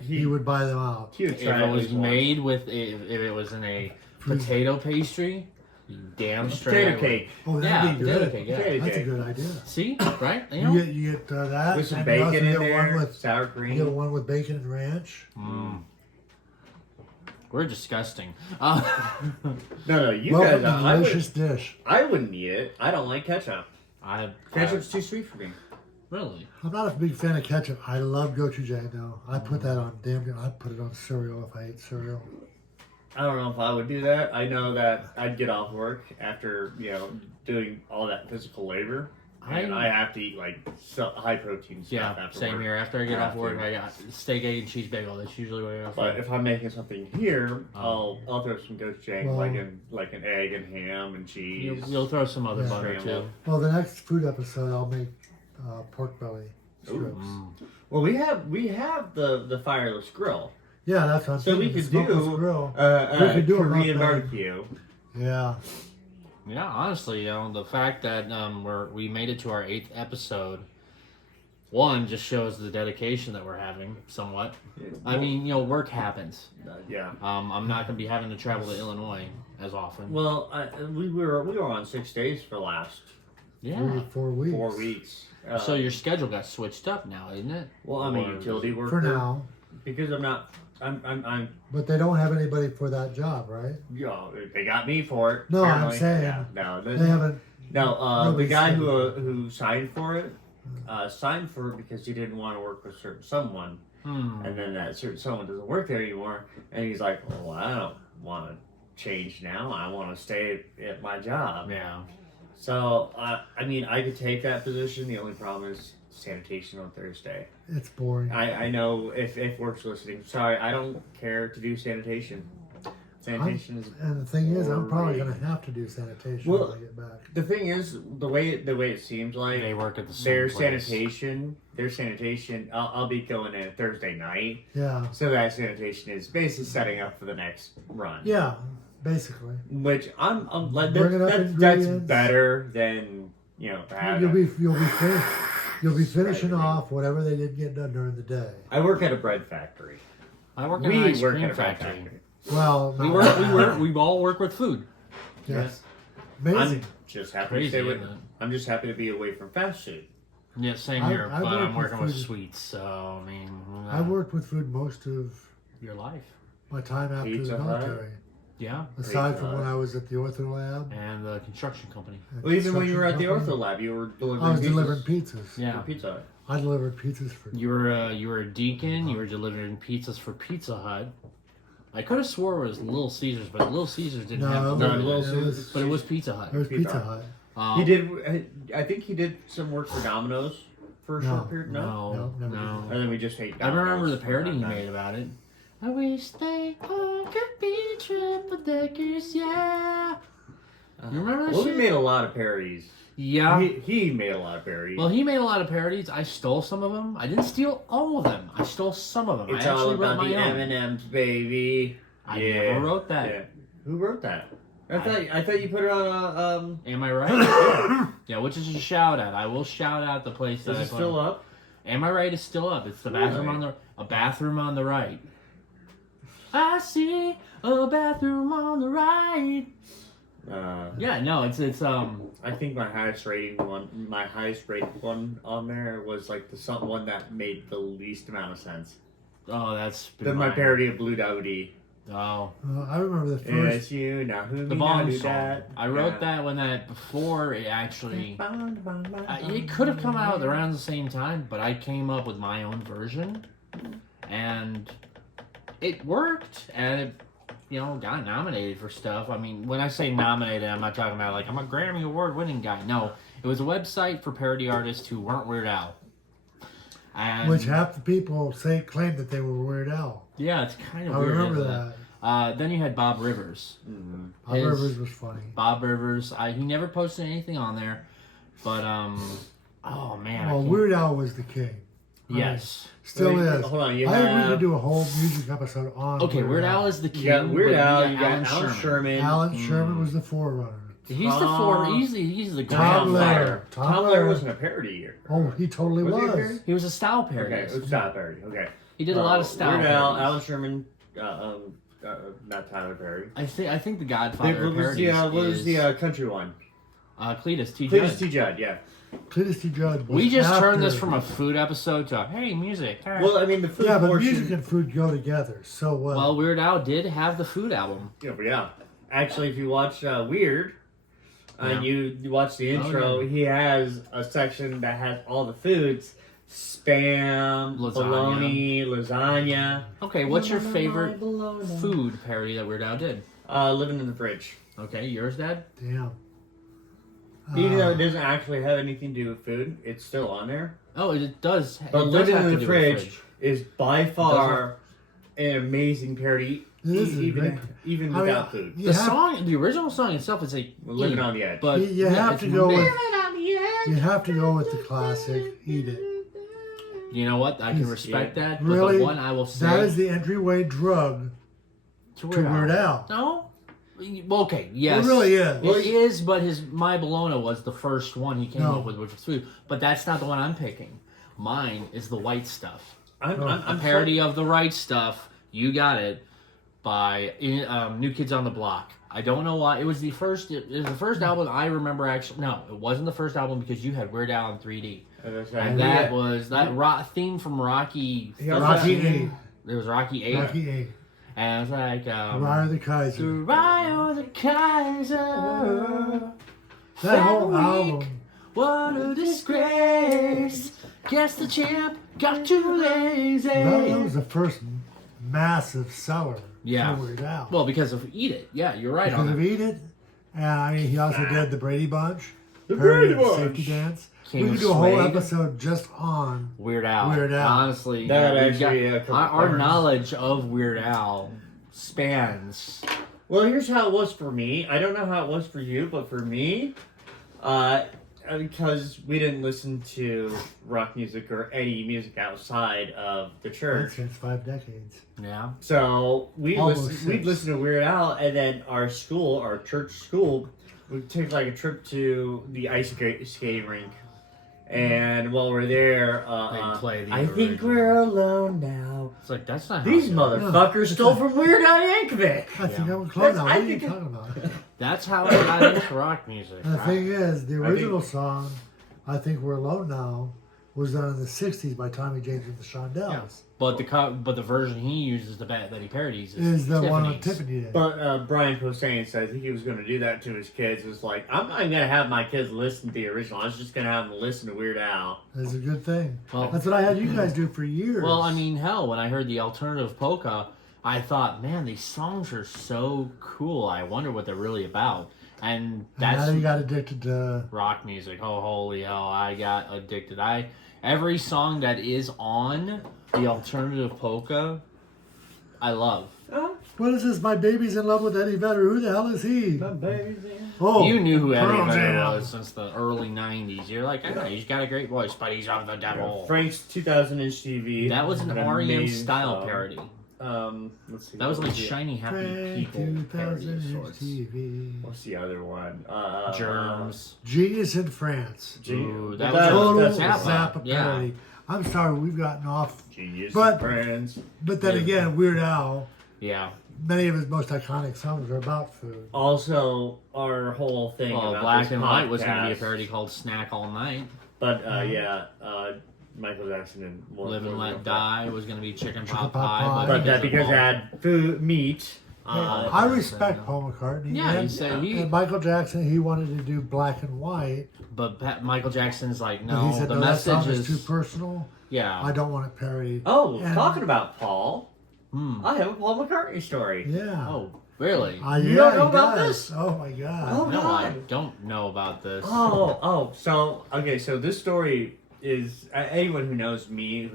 he would buy them out. He would If try it at was least once. made with, if it was in a potato pastry, you damn straight. Potato I would. cake. Oh, Yeah, that'd be potato good. cake. Yeah. Potato That's a cake. good idea. See, right? You You know. get that, With some and you also bacon in get there, one with sour you cream. get one with bacon and ranch. Mm. We're disgusting. No, you Welcome guys, to I, delicious dish. I wouldn't eat it. I don't like ketchup. I Ketchup's too sweet for me. really. I'm not a big fan of ketchup. I love gochujang though. I put that on I'd put it on cereal if I ate cereal. I don't know if I would do that. I know that I'd get off work after, doing all that physical labor. And I have to eat like high protein stuff Yeah, after same work. here. After I get off work, Have I got steak, egg, and cheese bagel. That's usually what I go But for. if I'm making something here, I'll throw some gochujang, Well- like an egg and ham and cheese. You'll throw some other Yeah. butter too. Scrambled. Well, the next food episode I'll make pork belly strips. Mm. Well, we have the fireless grill, Yeah, that's what I'm so we thinking, could smokeless do grill. a could do a Korean mukbang. barbecue. Yeah, Yeah, honestly, the fact that we made it to our 8th episode, one just shows the dedication that we're having. Somewhat. I mean, work happens. Yeah. I'm not going to be having to travel to Illinois as often. Well, we were on 6 days for the last Yeah. 4 weeks. 4 weeks. So your schedule got switched up now, isn't it? Well, I'm a Or- utility worker For now, because I'm not. I'm. but they don't have anybody for that job, right? They got me for it. No, I'm apparently. saying Yeah, no, They haven't. no. The nobody's guy said who signed for it signed for it because he didn't want to work with certain someone, Hmm. and then that certain someone doesn't work there anymore, and he's like, "Well, I don't want to change now. I want to stay at my job." Yeah. So I mean, I could take that position. The only problem is sanitation on Thursday. It's boring. I know if work's listening. Sorry, I don't care to do sanitation. Sanitation is And the thing is, I'm probably boring. going to have to do sanitation Well, when I get back. the thing is the way it seems like They work at the same their place. sanitation. I'll be going in Thursday night, Yeah, so that sanitation is basically setting up for the next run. yeah, basically. Which I'm like Bringing up that's ingredients. better than having You'll a- be finishing off whatever they didn't get done during the day. I work at a bread factory. I work in We an ice work cream at a bread factory. factory. Well, We not work. like We that. work. We all work with food. Yes, I'm amazing. just happy Crazy, to stay with. isn't it? I'm just happy to be away from fast food. Yeah, same I- here. I But work I'm with working with food. sweets, so I mean, I worked with food most of your life. my time after Pizza the Hut? military. Yeah, Aside Pizza from when Hut. I was at the ortho lab. and the construction company. at Well, even when you were at the construction ortho lab, you were delivering. I was pizzas delivering pizzas. Yeah. for Pizza Hut. I delivered pizzas for. You were a deacon. You were delivering pizzas for Pizza Hut. I could have swore it was Little Caesars, but Little Caesars didn't have No, delivery. Little it Caesars. was, But it was Pizza Hut. it was Pizza Pizza Hut. Hut. He did. I think he did some work for Domino's for a No. short period. No. No, No, never no. And then we just ate. I remember Domino's the for parody that he time. made about it. I wish they all could be triple deckers, yeah. You remember that Well, we shit? made a lot of parodies. Yeah. He made a lot of parodies. Well, he made a lot of parodies. I stole some of them. I didn't steal all of them. I stole some of them. It's I all actually wrote about the my own. M&M's, baby. I never wrote that. Yeah. Who wrote that? I thought you put it on Am I right? Yeah, which is a shout out. I will shout out the place that Is I it put still it. up? Am I right? It's still up. It's the bathroom Really? a bathroom on the right. I see a bathroom on the right. Yeah, no, it's I think my highest rated one on there was like the one that made the least amount of sense. Oh, that's Then my parody of Blue Dowdy. Oh, I remember the first. It's you now who the me now Bong do song. that. I wrote that when that before it actually. It could have come out around the same time, but I came up with my own version, and it worked, and it, got nominated for stuff. I mean, when I say nominated, I'm not talking about like I'm a Grammy Award-winning guy. No, it was a website for parody artists who weren't Weird Al. And Which half the people claim that they were Weird Al. yeah, it's kind of I weird. remember isn't that. it? Then you had Bob Rivers. Bob His- Rivers was funny. Bob Rivers. He never posted anything on there, but oh man. I Well, can't- Weird Al was the king. I mean, Yes. still Wait, is. hold on, you I think we have- could do a whole music episode on. Okay, Weird Al is the king. You got Weird but Al, you Alan got Alan Sherman. Alan Sherman was the forerunner. He's the he's the Tom grandfather. Lehrer. Tom Lehrer wasn't a parody. Oh, he totally Was he a was. parody? He was a style Okay, parody. it's not a parody. Okay. He did a lot of style Weird Al, parodies. Alan Sherman, not Tyler Perry. I think the Wait, Godfather what was parodies what was is the country one? Cletus T. Cletus Judd. T. Judd, yeah. Cletus T. Judd. Was We just turned after- this from a food episode to hey music. Well, I mean the food Yeah, but portion. music and food go together so well. Well, Weird Al did have the food album. Yeah. Actually, if you watch Weird, and Yeah. you watch the intro, yeah. he has a section that has all the foods: spam, bologna, lasagna. Okay, what's your favorite Bologna. food parody that Weird Al did? Living in the fridge. Okay, yours, Dad? Damn. Even though it doesn't actually have anything to do with food, it's still on there. Oh, it does. But it does Living have in to the do with fridge is by far an amazing parody, It is a even great- even I mean, without food. you The have- song, the original song itself is a Living on the edge. but You have it's to go with- made- You have to go with the classic. Eat it. You know what? I can He's- respect that. But Really, the one I will say that is the entryway drug to Weird Al. No. Well, okay, yes. It really is. It is, but his My Bologna was the first one he came No. up with, which was food. But that's not the one I'm picking. Mine is the White Stuff. I'm A parody of the Right Stuff. You got it. By New Kids on the Block. I don't know why. It was the first. It was the first album I remember. Actually, no, it wasn't the first album because you had Weird Al in 3D, and that was that theme from Rocky. He also Rocky had- 8. There was Rocky 8, Rocky 8. and it was like Uriah the Kaiser. Uriah the Kaiser. That whole week, album. What a disgrace! Guess the champ got too lazy. That was the first massive seller Yeah. for Weird Al. Well, because of Eat It. Yeah, you're right Because on of that. Eat It. And I mean, he also did the Brady Bunch. The parody Brady of Bunch. Safety Dance. King We of could do a whole Swag. episode just on. Weird Al. Weird Al. Honestly, That we've actually, got- a couple our parts. knowledge of Weird Al spans. Well, here's how it was for me. I don't know how it was for you, but for me, because we didn't listen to rock music or any music outside of the church. Since 5 decades. Yeah. So we'd Almost listen 6. to Weird Al, and then our church school, would take like a trip to the ice skating rink. And while we're there, They'd play the I think original. we're alone now. It's like, that's not how These it goes. motherfuckers stole from Weird Al Yankovic. I think Yeah. I'm close now. I What are you think- talking about? That's how I got into rock music. And the thing is, the I original song, I Think We're Alone Now, was done in the 60s by Tommy James and the Shondells. But the version he uses, that he parodies, Is the one on Tiffany's. Tiffany did. But Brian Posehn said he was going to do that to his kids. It's like, I'm not going to have my kids listen to the original. I was just going to have them listen to Weird Al. That's a good thing. Well- That's what I had you guys do for years. Well, I mean, hell, when I heard the alternative polka, I thought, man, these songs are so cool. I wonder what they're really about. And and that's now you got addicted to. rock music. Oh, holy hell, I got addicted. Every song that is on the alternative polka, I love. What is this? My baby's in love with Eddie Vedder. Who the hell is he? My baby's in Oh, You knew who Eddie Pearl Vedder Jam. was since the early '90s. You're like, I know he's got a great voice, but he's of the devil. Frank's 2000-inch TV. That was an REM amazing style song. parody. Let's see. That was what like the- Shiny Happy Frank People parody of 2000 sorts. TV. What's the other one? Germs. Genius in France. Ooh, that that was Total that's Zappa Zappa. Yeah. parody. I'm sorry, we've gotten off. Genius But- and Friends. But then Yeah. again, Weird Al, Yeah. many of his most iconic songs are about food. Also, our whole thing Well, about Black this and White was going to be a podcast- parody called Snack All Night. But Michael Jackson and Live and Let Die was going to be Chicken Chicken Pot Pot Pie. Pie. But that because of it had food, meat. I respect Paul McCartney. Yeah, he and, said he. and Michael Jackson, he wanted to do black and white. But Michael Jackson's like, But no, he said, the no, that song message is too is. personal. Yeah. I don't want it parodied. Oh, And- talking about Paul, Hmm. I have a Paul McCartney story. Yeah. Oh, really? Yeah, You don't know he about does. this? Oh my God. Oh, No, I God. don't know about this. So this story is anyone who knows me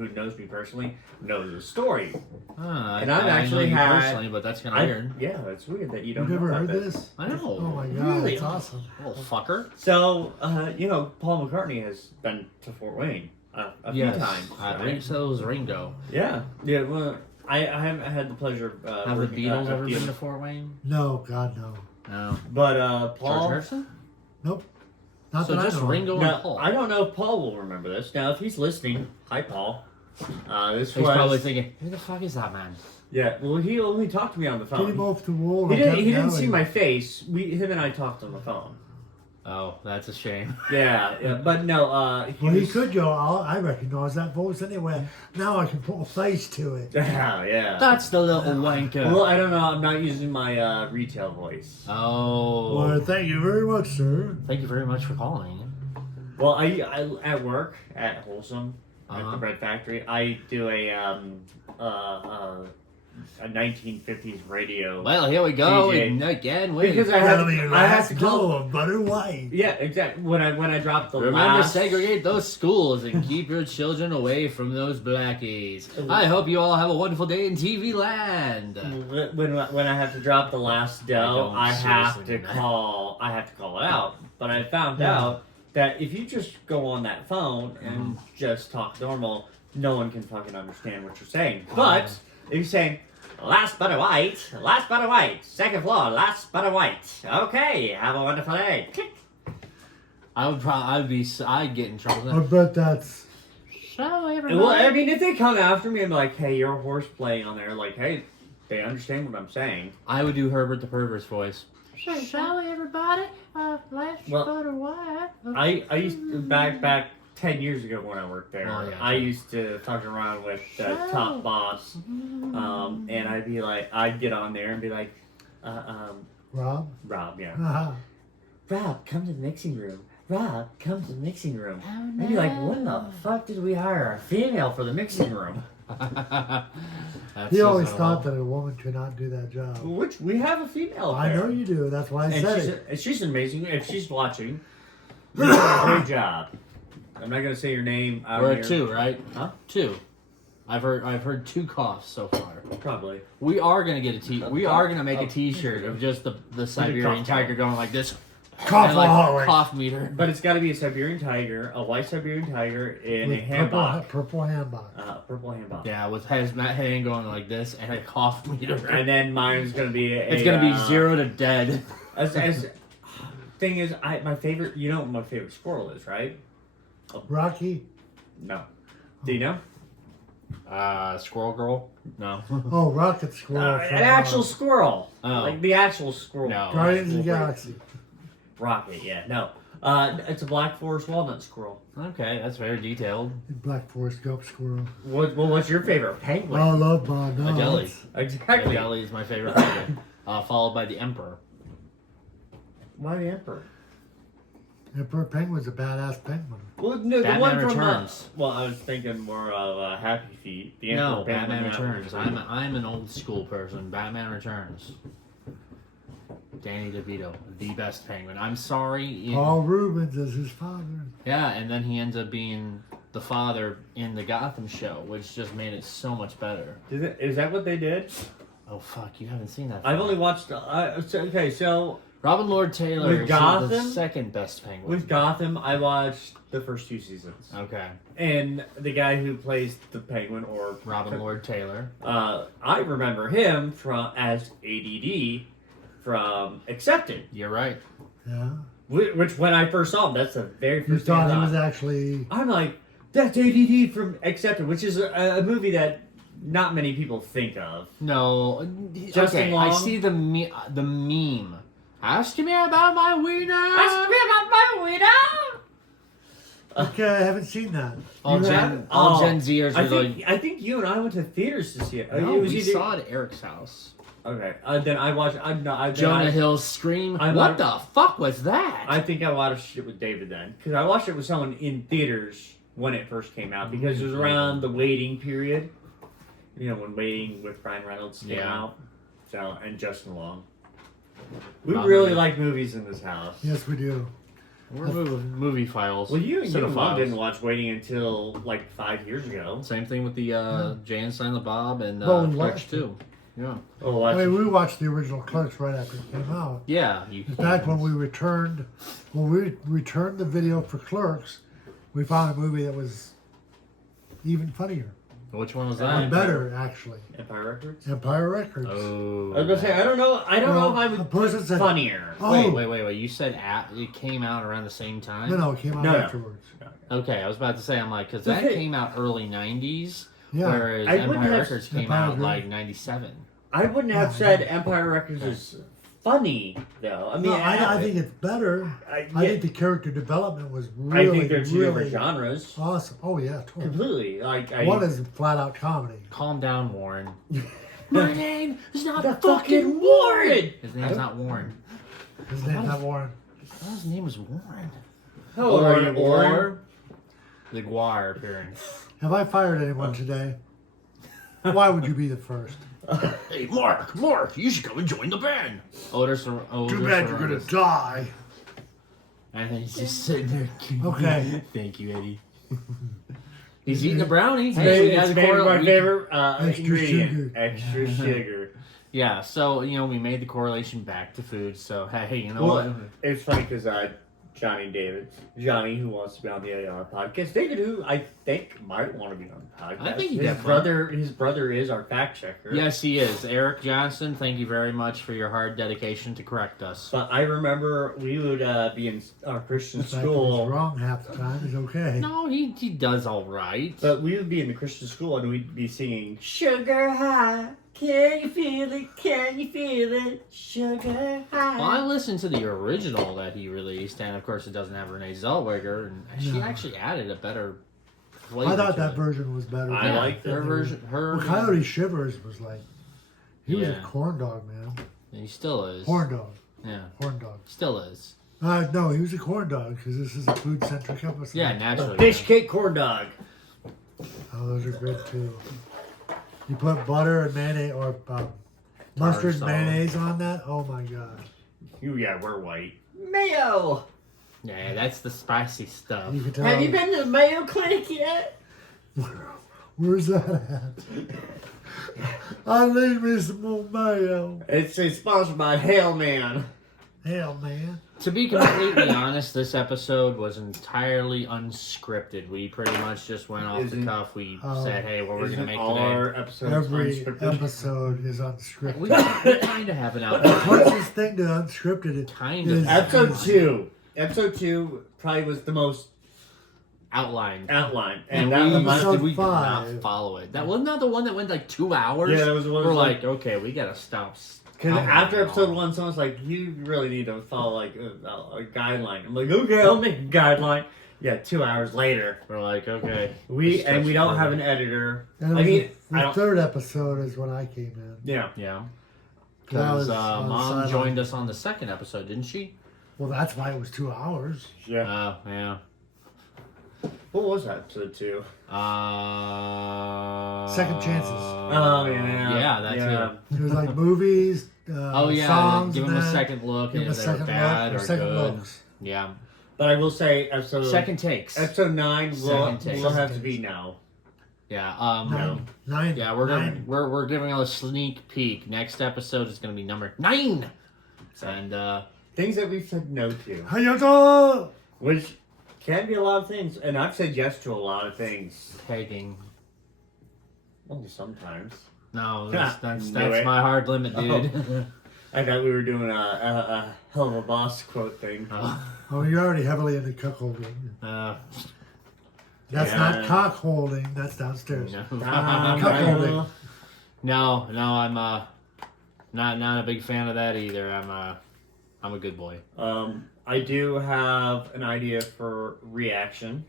personally knows the story. And I've actually know you had- personally, but that's kind of weird. Yeah, it's weird that you You've don't know never about heard this. this? I know. Oh my God, Really? it's awesome. Little fucker. So, Paul McCartney has been to Fort Wayne a few times. I right? think so was Ringo. Yeah. Well, I haven't had the pleasure of Have the working, Beatles at ever the- been to Fort Wayne? No, God, no. No. But George Paul. Harrison? Nope. Not So that just I know. Ringo and Now, Paul. I don't know if Paul will remember this. Now, if he's listening, hi Paul. This He's was probably thinking, who the fuck is that man? yeah. Well, he only talked to me on the Get him phone. off the wall. He and didn't. get He him didn't see going. my face. Him and I talked on the phone. Oh, that's a shame. Yeah. But no. Well, he could go. I recognize that voice anyway. Now I can put a face to it. Yeah. That's the little wanker. Well, I don't know. I'm not using my retail voice. Oh. Well, thank you very much, sir. Thank you very much for calling. Well, I at work at Wholesome at Uh-huh. the bread factory, I do a 1950s radio. Well, here we go. DJ. And again, wait. Because I Tell have, me your I have last to call. glow of butter white. Yeah, exactly. When I drop the Remember, last. segregate those schools and keep your children away from those blackies. I hope you all have a wonderful day in TV land. When I have to drop the last dough, don't I have seriously to mean that. call. I have to call it out. But I found Yeah. out that if you just go on that phone and just talk normal, no one can fucking understand what you're saying. But if you're saying last butter white, second floor, last butter white. Okay, have a wonderful day. Click. I'd get in trouble. I bet that's. So everybody. Well, I mean, if they come after me and be like, "Hey, you're a horseplay on there," like, "Hey, they understand what I'm saying." I would do Herbert the Pervert's voice. Shall we, everybody? Let's Well, go to what? I used to, back 10 years ago when I worked there. Oh, yeah, I true. used to fuck around with the top boss, and I'd be like, I'd get on there and be like, Rob? Rob, yeah, Uh-huh. Rob, come to the mixing room. Rob, come to the mixing room. Oh, I'd be like, when the no. fuck did we hire a female for the mixing room? He always thought that a woman could not do that job. Which we have a female. I there. know you do. That's why I said it. And she's amazing. If she's watching, you're doing a great job. I'm not gonna say your name out We're here. at 2, right? Huh? 2. I've heard 2 coughs so far. Probably. We are gonna get a t. We are gonna make a T-shirt of just the Siberian cough tiger going like this, and Cough like cough meter. But it's got to be a Siberian tiger, a white Siberian tiger in a With handbag. purple handbag. Purple handbag. Yeah, with hazmat hand going like this and a cough meter. And then mine's gonna be It's gonna be 0 to dead. As thing is, my favorite. You know what my favorite squirrel is, right? Rocky? No. Do you know? Squirrel Girl? No. Oh, Rocket Squirrel. An from, actual squirrel. Oh. Like the actual squirrel. No. Guardians of the Galaxy. Rocket. Yeah. No. It's a Black Forest walnut squirrel. Okay, that's very detailed. Black Forest Gump Squirrel. What's your favorite? Penguin. I love my nuts. jelly. Exactly. Jelly is my favorite favorite. Followed by the Emperor. Why the emperor? Emperor Penguin's a badass penguin. Well, no, the Batman one from Returns. well, I was thinking more of Happy Feet. The No, Emperor Batman Penguin, that one Returns. was- I'm an old school person. Batman Returns. Danny DeVito, the best penguin. I'm sorry. Paul Rubens is his father. Yeah, and then he ends up being the father in the Gotham show, which just made it so much better. Is that what they did? Oh fuck, you haven't seen that. I've film. only watched. Okay, so Robin Lord Taylor With is the Gotham? second best Penguin. With Gotham, I watched the first 2 seasons. Okay. And the guy who plays the Penguin, or Robin Lord Taylor. I remember him as ADD from Accepted, You're right. Yeah. which when I first saw him, that's the very You first thing I thought he thought. was actually. I'm like, that's ADD from Accepted, which is a movie that not many people think of. No. Justin okay, Long? I see the meme. Ask me about my wiener. about my widow. Okay, I haven't seen that. All You Gen, have- all oh, Gen Zers are I think you and I went to theaters to see it. no, it was we either, saw it at Eric's house. Okay, then I watched. Jonah Hill's Scream. I What watched- the fuck was that? I think I watched it with David then, because I watched it with someone in theaters when it first came out, because it was around the waiting period. You know, when Waiting with Ryan Reynolds came Yeah. out, so and Justin Long. We Probably. really like movies in this house. Yes, we do. We're movie files. Well, you and Mom Cinephiles. didn't watch Waiting until like 5 years ago. Same thing with the Jay and Silent Bob and Well, we Clerks watched too. Yeah. Oh, I watch mean, we watched the original Clerks right after it came out. Yeah. You, In fact, when we returned the video for Clerks, we found a movie that was even funnier which one was and that? better, actually. Empire Records. Empire Records. Oh. I was gonna say I don't know. I don't know if I A would person put said, funnier. "Oh, Wait. You said it came out around the same time? no, it came out No. afterwards." Okay, I was about to say, I'm like, because The that thing- came out early 90s, Yeah, whereas I wouldn't Empire have- Records came Empire out Records. like 97. I wouldn't have Yeah, said Empire Records is funny though. I mean, no, I think it's better. I think the character development was really, I think they're two really different genres. awesome. Oh yeah, totally. Completely. Like One is flat out comedy. Calm down, Warren. My name is not the fucking Warren. His name's not Warren. His name's not Warren. Oh, his name is Warren. How old are you, Warren? Or the Guar appearance. Have I fired anyone today? Why would you be the first? Hey, Mark, you should come and join the band. Too die. And then he's just sitting there. Okay. Thank you, Eddie. He's eating a brownie. Hey, It's we got the my correla- favorite Extra ingredient. sugar. Extra sugar. Yeah, so, we made the correlation back to food. So, hey, you know Well, what? it's funny because Johnny, who wants to be on the podcast, David, who I think might want to be on the podcast. I think he his definitely- brother is our fact checker. Yes, he is. Eric Johnson, thank you very much for your hard dedication to correct us. But I remember we would be in our Christian The fact that he's school. wrong half the time is okay. No, he does all right. But we would be in the Christian school and we'd be singing Sugar High. Can you feel it? Can you feel it? Sugar High. Well, I listened to the original that he released, and of course it doesn't have Renee Zellweger, and she No. actually added a better flavor. I thought to that it. version was better. I than liked it. her version. Her Well, Coyote Shivers was like, he was Yeah. a corn dog, man. He still is. Horn dog. Yeah, Horn dog. still is. No, he was a corn dog because this is a food centric episode. Yeah, A naturally. fish cake corn dog. Oh, those are good too. You put butter and mayonnaise or mustard and sauce. mayonnaise on that. Oh my god. Yeah, we're white. Mayo. Yeah, that's the spicy stuff. You can tell. Have you been to the Mayo Clinic yet? Where's that at? I need me some more mayo. It's sponsored by Hellman. Hell, man. To be completely honest, this episode was entirely unscripted. We pretty much just went off the Isn't- cuff. We Oh. said, "Hey, what we're gonna Isn't make all today." our episodes Every unscripted? episode is unscripted. We kind of have an The outline. closest thing to unscripted is Kind of Is- Episode 2. Episode 2 probably was the most outline. outlined. And And that we, was Episode we did not 5. follow it. That wasn't that the one that went like 2 hours. Yeah, that was the one We're that was like, okay, we gotta stop. Because Oh, after my episode God. 1, someone's like, you really need to follow like a guideline. I'm like, okay, I'll make a guideline. Yeah, 2 hours later. We're like, okay. We Let's and we stretch don't further. have an editor. And it I was mean, the I don't. third episode is when I came in. Yeah. Yeah. That was Because on the Mom sideline. joined us on the second episode, didn't she? Well, that's why it was 2 hours. Yeah. Oh, yeah. What was that episode 2? Second chances. Oh yeah. Yeah, that too. It was like movies, Oh yeah, songs, give and them a that. second look, Give and them if a they were second bad look, or second good. looks. Yeah. But I will say episode Second takes. episode 9 will Second takes. have to be now. Yeah. Nine. Yeah, we're gonna Nine. we're giving a sneak peek. Next episode is gonna be number 9, and things that we've said no to, Hayato! which can be a lot of things, and I've said yes to a lot of things. Pegging. Only sometimes. No, Knew that's it. my hard limit, dude. I thought we were doing a hell of a boss quote thing. Oh, you're already heavily into cuckolding. That's Yeah. not cock holding. That's downstairs. no. Cuckolding. No, I'm not a big fan of that either. I'm a good boy. I do have an idea for reaction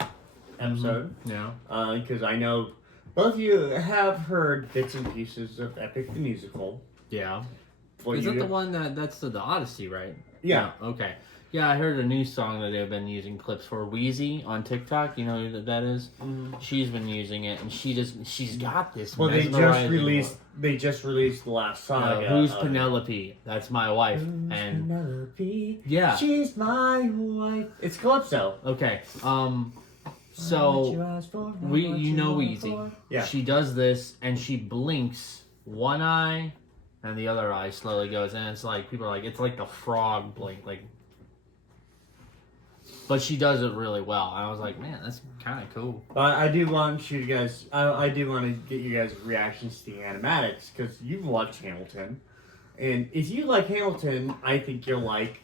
episode. Yeah. Because I know both of you have heard bits and pieces of Epic the Musical. Yeah. What Is you that the one that's the Odyssey, right? Yeah. Okay. Yeah, I heard a new song that they've been using clips for. Wheezy on TikTok. You know who that is? She's been using it, and she's got this. Well, they mesmerizing just released the last saga. Who's of- Penelope? That's my wife. Who's And Penelope? yeah. She's my wife. It's Calypso. Okay. What So you asked for, not you what know want Wheezy. for. Yeah. She does this, and she blinks one eye, and the other eye slowly goes, and it's like people are like, it's like the frog blink, like. But she does it really well. And I was like, man, that's kind of cool. But I do want you guys. I do want to get you guys' reactions to the animatics because you've watched Hamilton, and if you like Hamilton, I think you'll like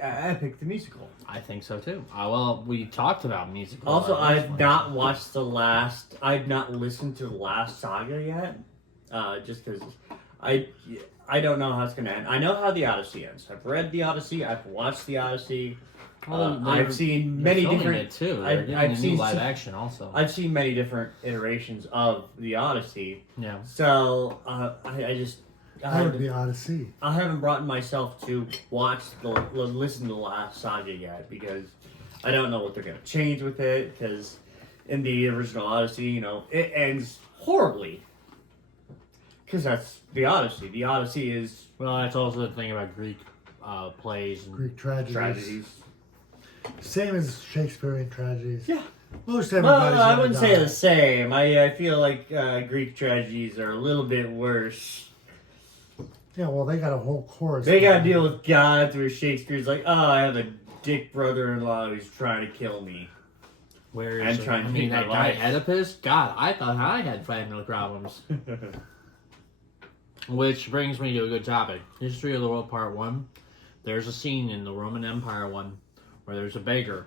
Epic the Musical. I think so too. Well, we talked about musical. Also, last I've one. not watched the last. I've not listened to the last saga yet, just because I don't know how it's gonna end. I know how the Odyssey ends. I've read the Odyssey. I've watched the Odyssey. Well, I've seen they're many filming different. it too. They're I've getting a seen new live some- action also. I've seen many different iterations of the Odyssey. Yeah. So I just That would be Odyssey. I haven't brought myself to watch listen to the last saga yet because I don't know what they're gonna change with it. Because in the original Odyssey, you know, it ends horribly. Because that's the Odyssey. The Odyssey is Well, that's also the thing about Greek plays and Greek tragedies. tragedies. Same as Shakespearean tragedies. Yeah. Most Well, everybody's I gonna wouldn't die. say the same. I feel like Greek tragedies are a little bit worse. Yeah, well, they got a whole chorus. They gotta deal with gods where Shakespeare's like, oh, I have a dick brother-in-law who's trying to kill me. where I'm is trying to I mean, keep my that guy life. Oedipus. God, I thought I had family problems. Which brings me to a good topic. History of the World Part 1. There's a scene in the Roman Empire 1 where there's a beggar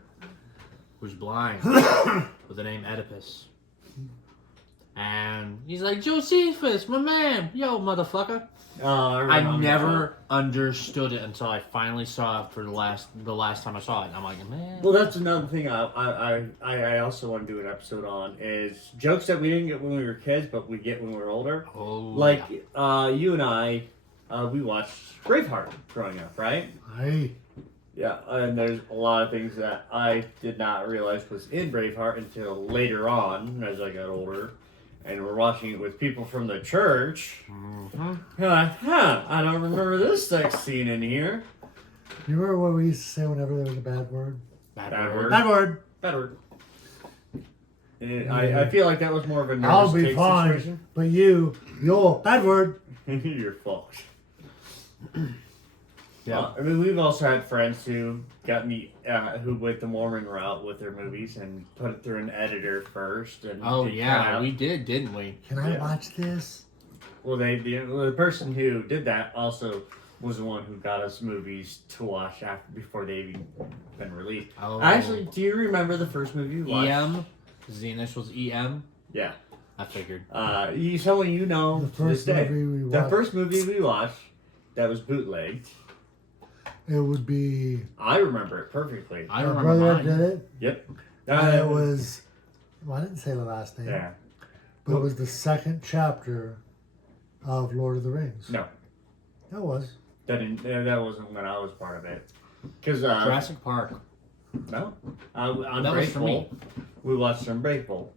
who's blind with the name Oedipus. And he's like, Josephus, my man, yo, motherfucker. I never understood it until I finally saw it for the last time I saw it. And I'm like, man. Well, that's another thing I also want to do an episode on is jokes that we didn't get when we were kids, but we get when we were older. Oh, Like, yeah. you and I, we watched Braveheart growing up, right? Hey, Yeah, and there's a lot of things that I did not realize was in Braveheart until later on as I got older. And we're watching it with people from the church. Mhm. You're like, I don't remember this sex scene in here. you remember what we used to say whenever there was a bad word? Bad Bad word. word. Bad word. Better. And I feel like that was more of a nervous I'll be take fine, situation. but you're bad word. You're fucked. Yeah. I mean, we've also had friends who got me, who went the Mormon route with their movies and put it through an editor first. And Oh, it cut yeah, out. we did, didn't we? Can I Yeah. watch this? Well, the person who did that also was the one who got us movies to watch before they even been released. Oh. Actually, do you remember the first movie we watched? EM? Is the initials EM? Yeah. I figured. Someone you know The to this first day. movie we The watched, first movie we watched that was bootlegged. it would be I remember it perfectly. I my remember brother mine. did it. Yep. And it was, well, I didn't say the last name, Yeah. but it was the second chapter of Lord of the Rings. No. That was. That wasn't when I was part of it. Because Jurassic Park. no, on That was for me. Unbreakable, we watched Unbreakable,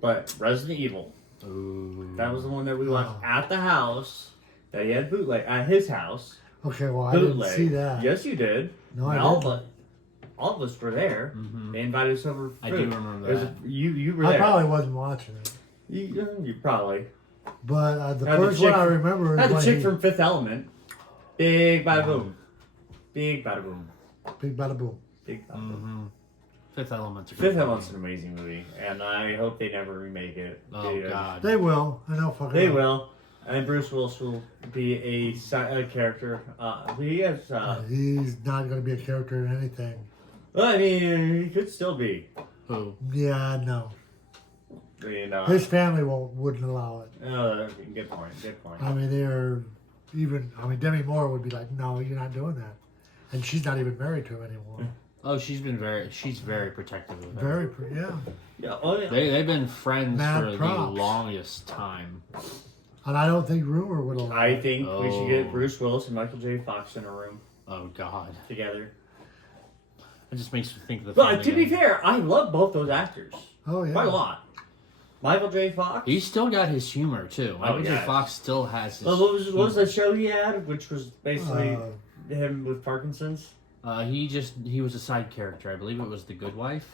but Resident Evil. Ooh. That was the one that we watched Oh. at the house that he had bootleg at his house. Okay, well, I Bootleg. didn't see that. Yes, you did. No, I And all didn't. all of us were there. Mhm. They invited us over. For I food. do remember There's that. you were I there. probably wasn't watching it. You probably. But the Had the first one chick- I remember is Had the when chick he, from Fifth Element. Big by boom. Big bada boom. Big bada boom. Big bada boom. Mm-hmm. Fifth Element's a good Fifth movie. Element's an amazing movie, and I hope they never remake it. Oh God. They will. I know. Fuck They it. will. And Bruce Willis will be a character. He has. He's not going to be a character in anything. Well, I mean, he could still be. Who? Yeah, no. I mean, His family wouldn't allow it. good point. Good point. I mean, they're even. I mean, Demi Moore would be like, "No, you're not doing that," and she's not even married to him anymore. Oh, she's very protective of him. Yeah. Yeah. Oh, yeah. They've been friends Mad for the props. longest time. And I don't think rumor would allow. I think we should get Oh. Bruce Willis and Michael J. Fox in a room Oh God. together. It just makes me think of the But film to be again. fair, I love both those actors Oh yeah. quite a lot. Michael J. Fox. He's still got his humor too. Michael J. yeah. Fox still has his. Well, what was that show he had, which was basically Uh, him with Parkinson's? He was a side character. I believe it was The Good Wife.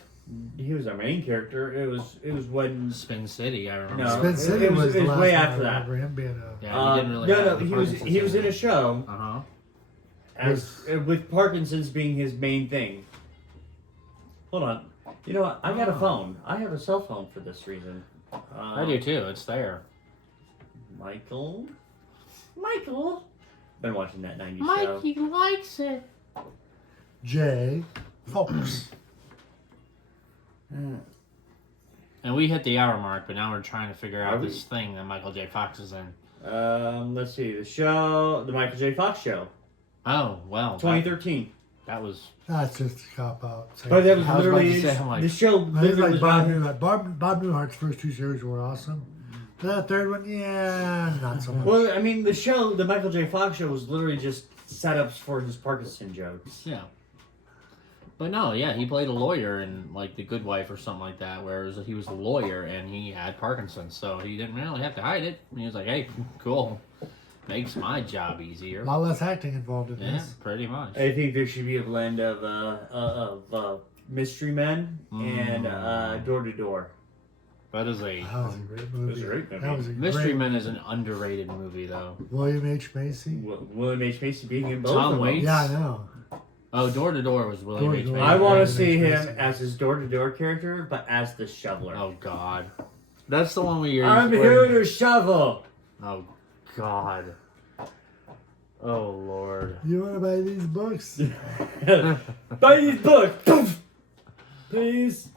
He was our main character. It was when Spin City. I remember. No. Spin City it was- was it the was last way one I after that. remember him being a. Yeah, he didn't really. no, have the he Parkinson's was in a show Uh huh. as with Parkinson's being his main thing. Hold on, you know what? I got a phone. I have a cell phone for this reason. I do too. It's there. Michael. Been watching that '90s show. Mikey likes it. Jay Fox. And we hit the hour mark, but now we're trying to figure Are out we? this thing that Michael J. Fox is in. Let's see the Michael J. Fox show, Oh well, 2013. that was. That's just a cop out. But that was I was about literally to say, I'm like- the show. I Literally like was Bob about- Newhart. Bob Newhart's first two series were awesome. That third one, yeah, not so much. Well, I mean, the Michael J. Fox show was literally just setups for his Parkinson jokes. Yeah. But no, yeah, he played a lawyer in like The Good Wife or something like that, whereas he was a lawyer and he had Parkinson's, so he didn't really have to hide it. He was like, "Hey, cool, makes my job easier." A lot less acting involved in Yeah, this. pretty much. I think there should be a blend of Mystery Men and Door to Door. That is a That was a great movie. It was a great movie. That was a Mystery great. Men is an underrated movie though. William H Macy. William H. Macy being in both Tom of them. Waits. Yeah, I know. Oh, Door to Door was William Door to H. Door. Macy. I want Yeah, to see William H. him Macy. as his Door to Door character, but as the shoveler. Oh God, that's the one where you're. I'm where- here to shovel. Oh God. Oh Lord. You want to buy these books? Buy these books, Poof! Please.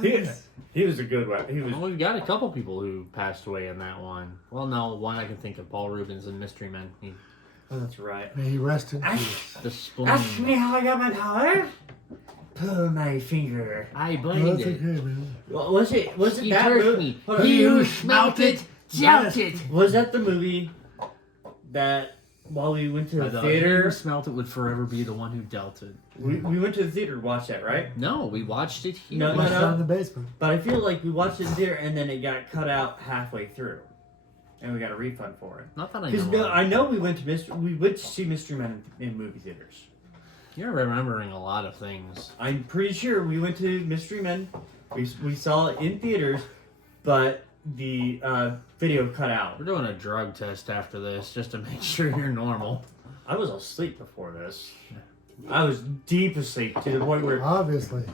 He, Yes. he was a good one. He was. Well, we've got a couple people who passed away in that one. Well, no, one I can think of, Paul Rubens in Mystery Men. Oh, that's right. May he rest in peace. The spoon. Ask me how I got my power. Pull my finger. I No, blamed that's it. okay, man. Was it He that cursed movie? me. Hold on. He who smelt it, dealt Yes. it. Was that the movie that while we went to I the thought, he who theater, smelt it would forever be the one who dealt it. we went to the theater to watch that, right? No, we watched it here. No, Watch no. down in the basement. But I feel like we watched it in the theater and then it got cut out halfway through, and we got a refund for it. Not that I Because know. I know we went to see Mystery Men in movie theaters. You're remembering a lot of things. I'm pretty sure we went to Mystery Men. We saw it in theaters, but the video cut out. We're doing a drug test after this just to make sure you're normal. I was asleep before this. I was deep asleep to the point where, Obviously.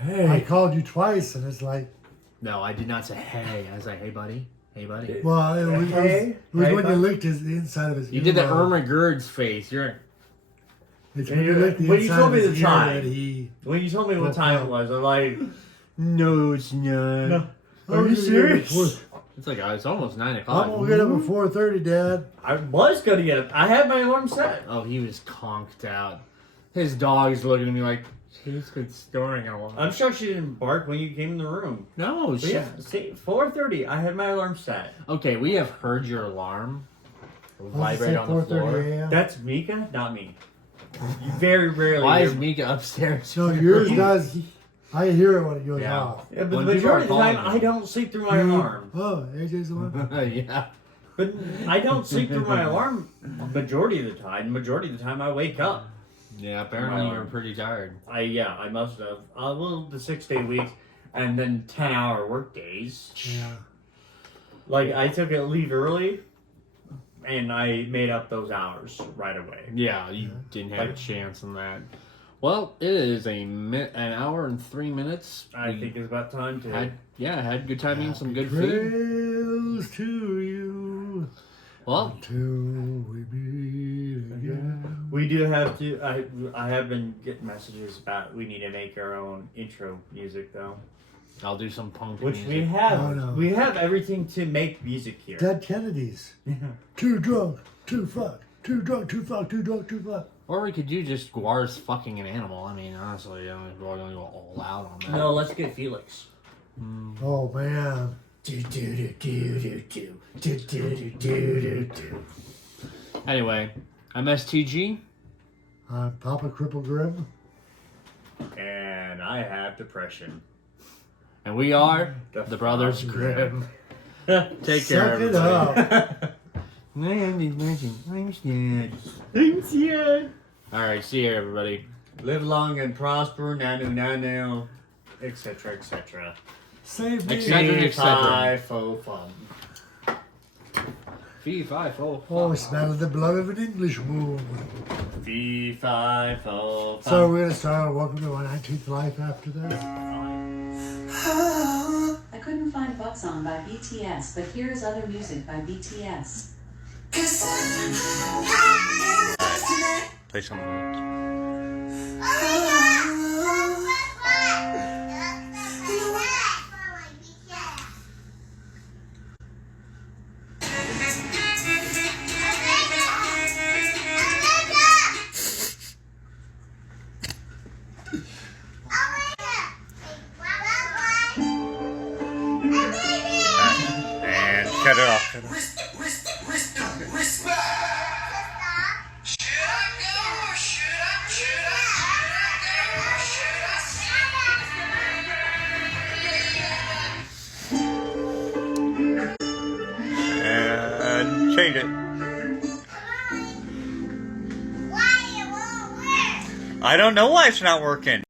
I hey, called you twice, and it's like, No, I did not say hey. I was like, hey buddy, hey buddy. well, it was, Hey, when hey, you bud. licked the inside of his You did the earlobe. Irma Gerd's face. You're. It's when you Yeah, licked the when you inside told of me his the ear time. that he... when you told me what time it was, I'm like, No, it's not. no. Oh, Are you you're serious? before- It's like it's almost 9 I'm o'clock. gonna get up at 4:30, Dad. I was gonna get up. I had my alarm set. Oh, he was conked out. His dog's looking at me like she's been snoring a lot. I'm sure she didn't bark when you came in the room. No, But she. yeah, see, 4:30. I had my alarm set. Okay, we have heard your alarm I was vibrate gonna say on the 4:30 floor. a.m. That's Mika, not me. You very rarely. Why hear- is Mika upstairs? No, yours does. I hear it when it goes Yeah. off. Yeah, but When the people are majority of the time, calling I you. don't sleep through my alarm. Oh, AJ's the one. Yeah. But I don't sleep through my alarm majority of the time. Majority of the time, I wake up. Yeah, apparently you're pretty tired. I must have. Well, the 6-day weeks and then 10-hour work days. Yeah. Like I took a leave early and I made up those hours right away. Yeah, you didn't have a chance on that. Well, it is an hour and 3 minutes. I think it's about time to. had a good time eating some good food. Trails to you Well, until we meet again. We do have to. I have been getting messages about we need to make our own intro music though, I'll do some punk which music. we have. Oh, no. We have everything to make music here. Dead Kennedys. Too drunk, too fuck. Too drunk, too fuck, too drunk, too fuck. Or we could do just Guar's fucking an animal. I mean, honestly, we're going to go all out on that. No, let's get Felix. Oh man. Anyway, I'm STG. I'm Papa Cripple Grim. And I have depression. And we are The the Brothers Fuck Grimm. Grimm. Take care, Suck it everybody. up. Thanks, yeah. Alright, see you, everybody. Live long and prosper, nanu, etc., etc. Save me. Etc. Fee-fi, fo fum. Fee, fi, fo, Oh, smell of the blood of an English wound. Fee-fi, fo fum. So we're gonna start our Welcome to My 19th Life after this. I couldn't find Buckson by BTS, but here's other music by BTS. Play some. And cut it off. And change it. I don't know why it's not working.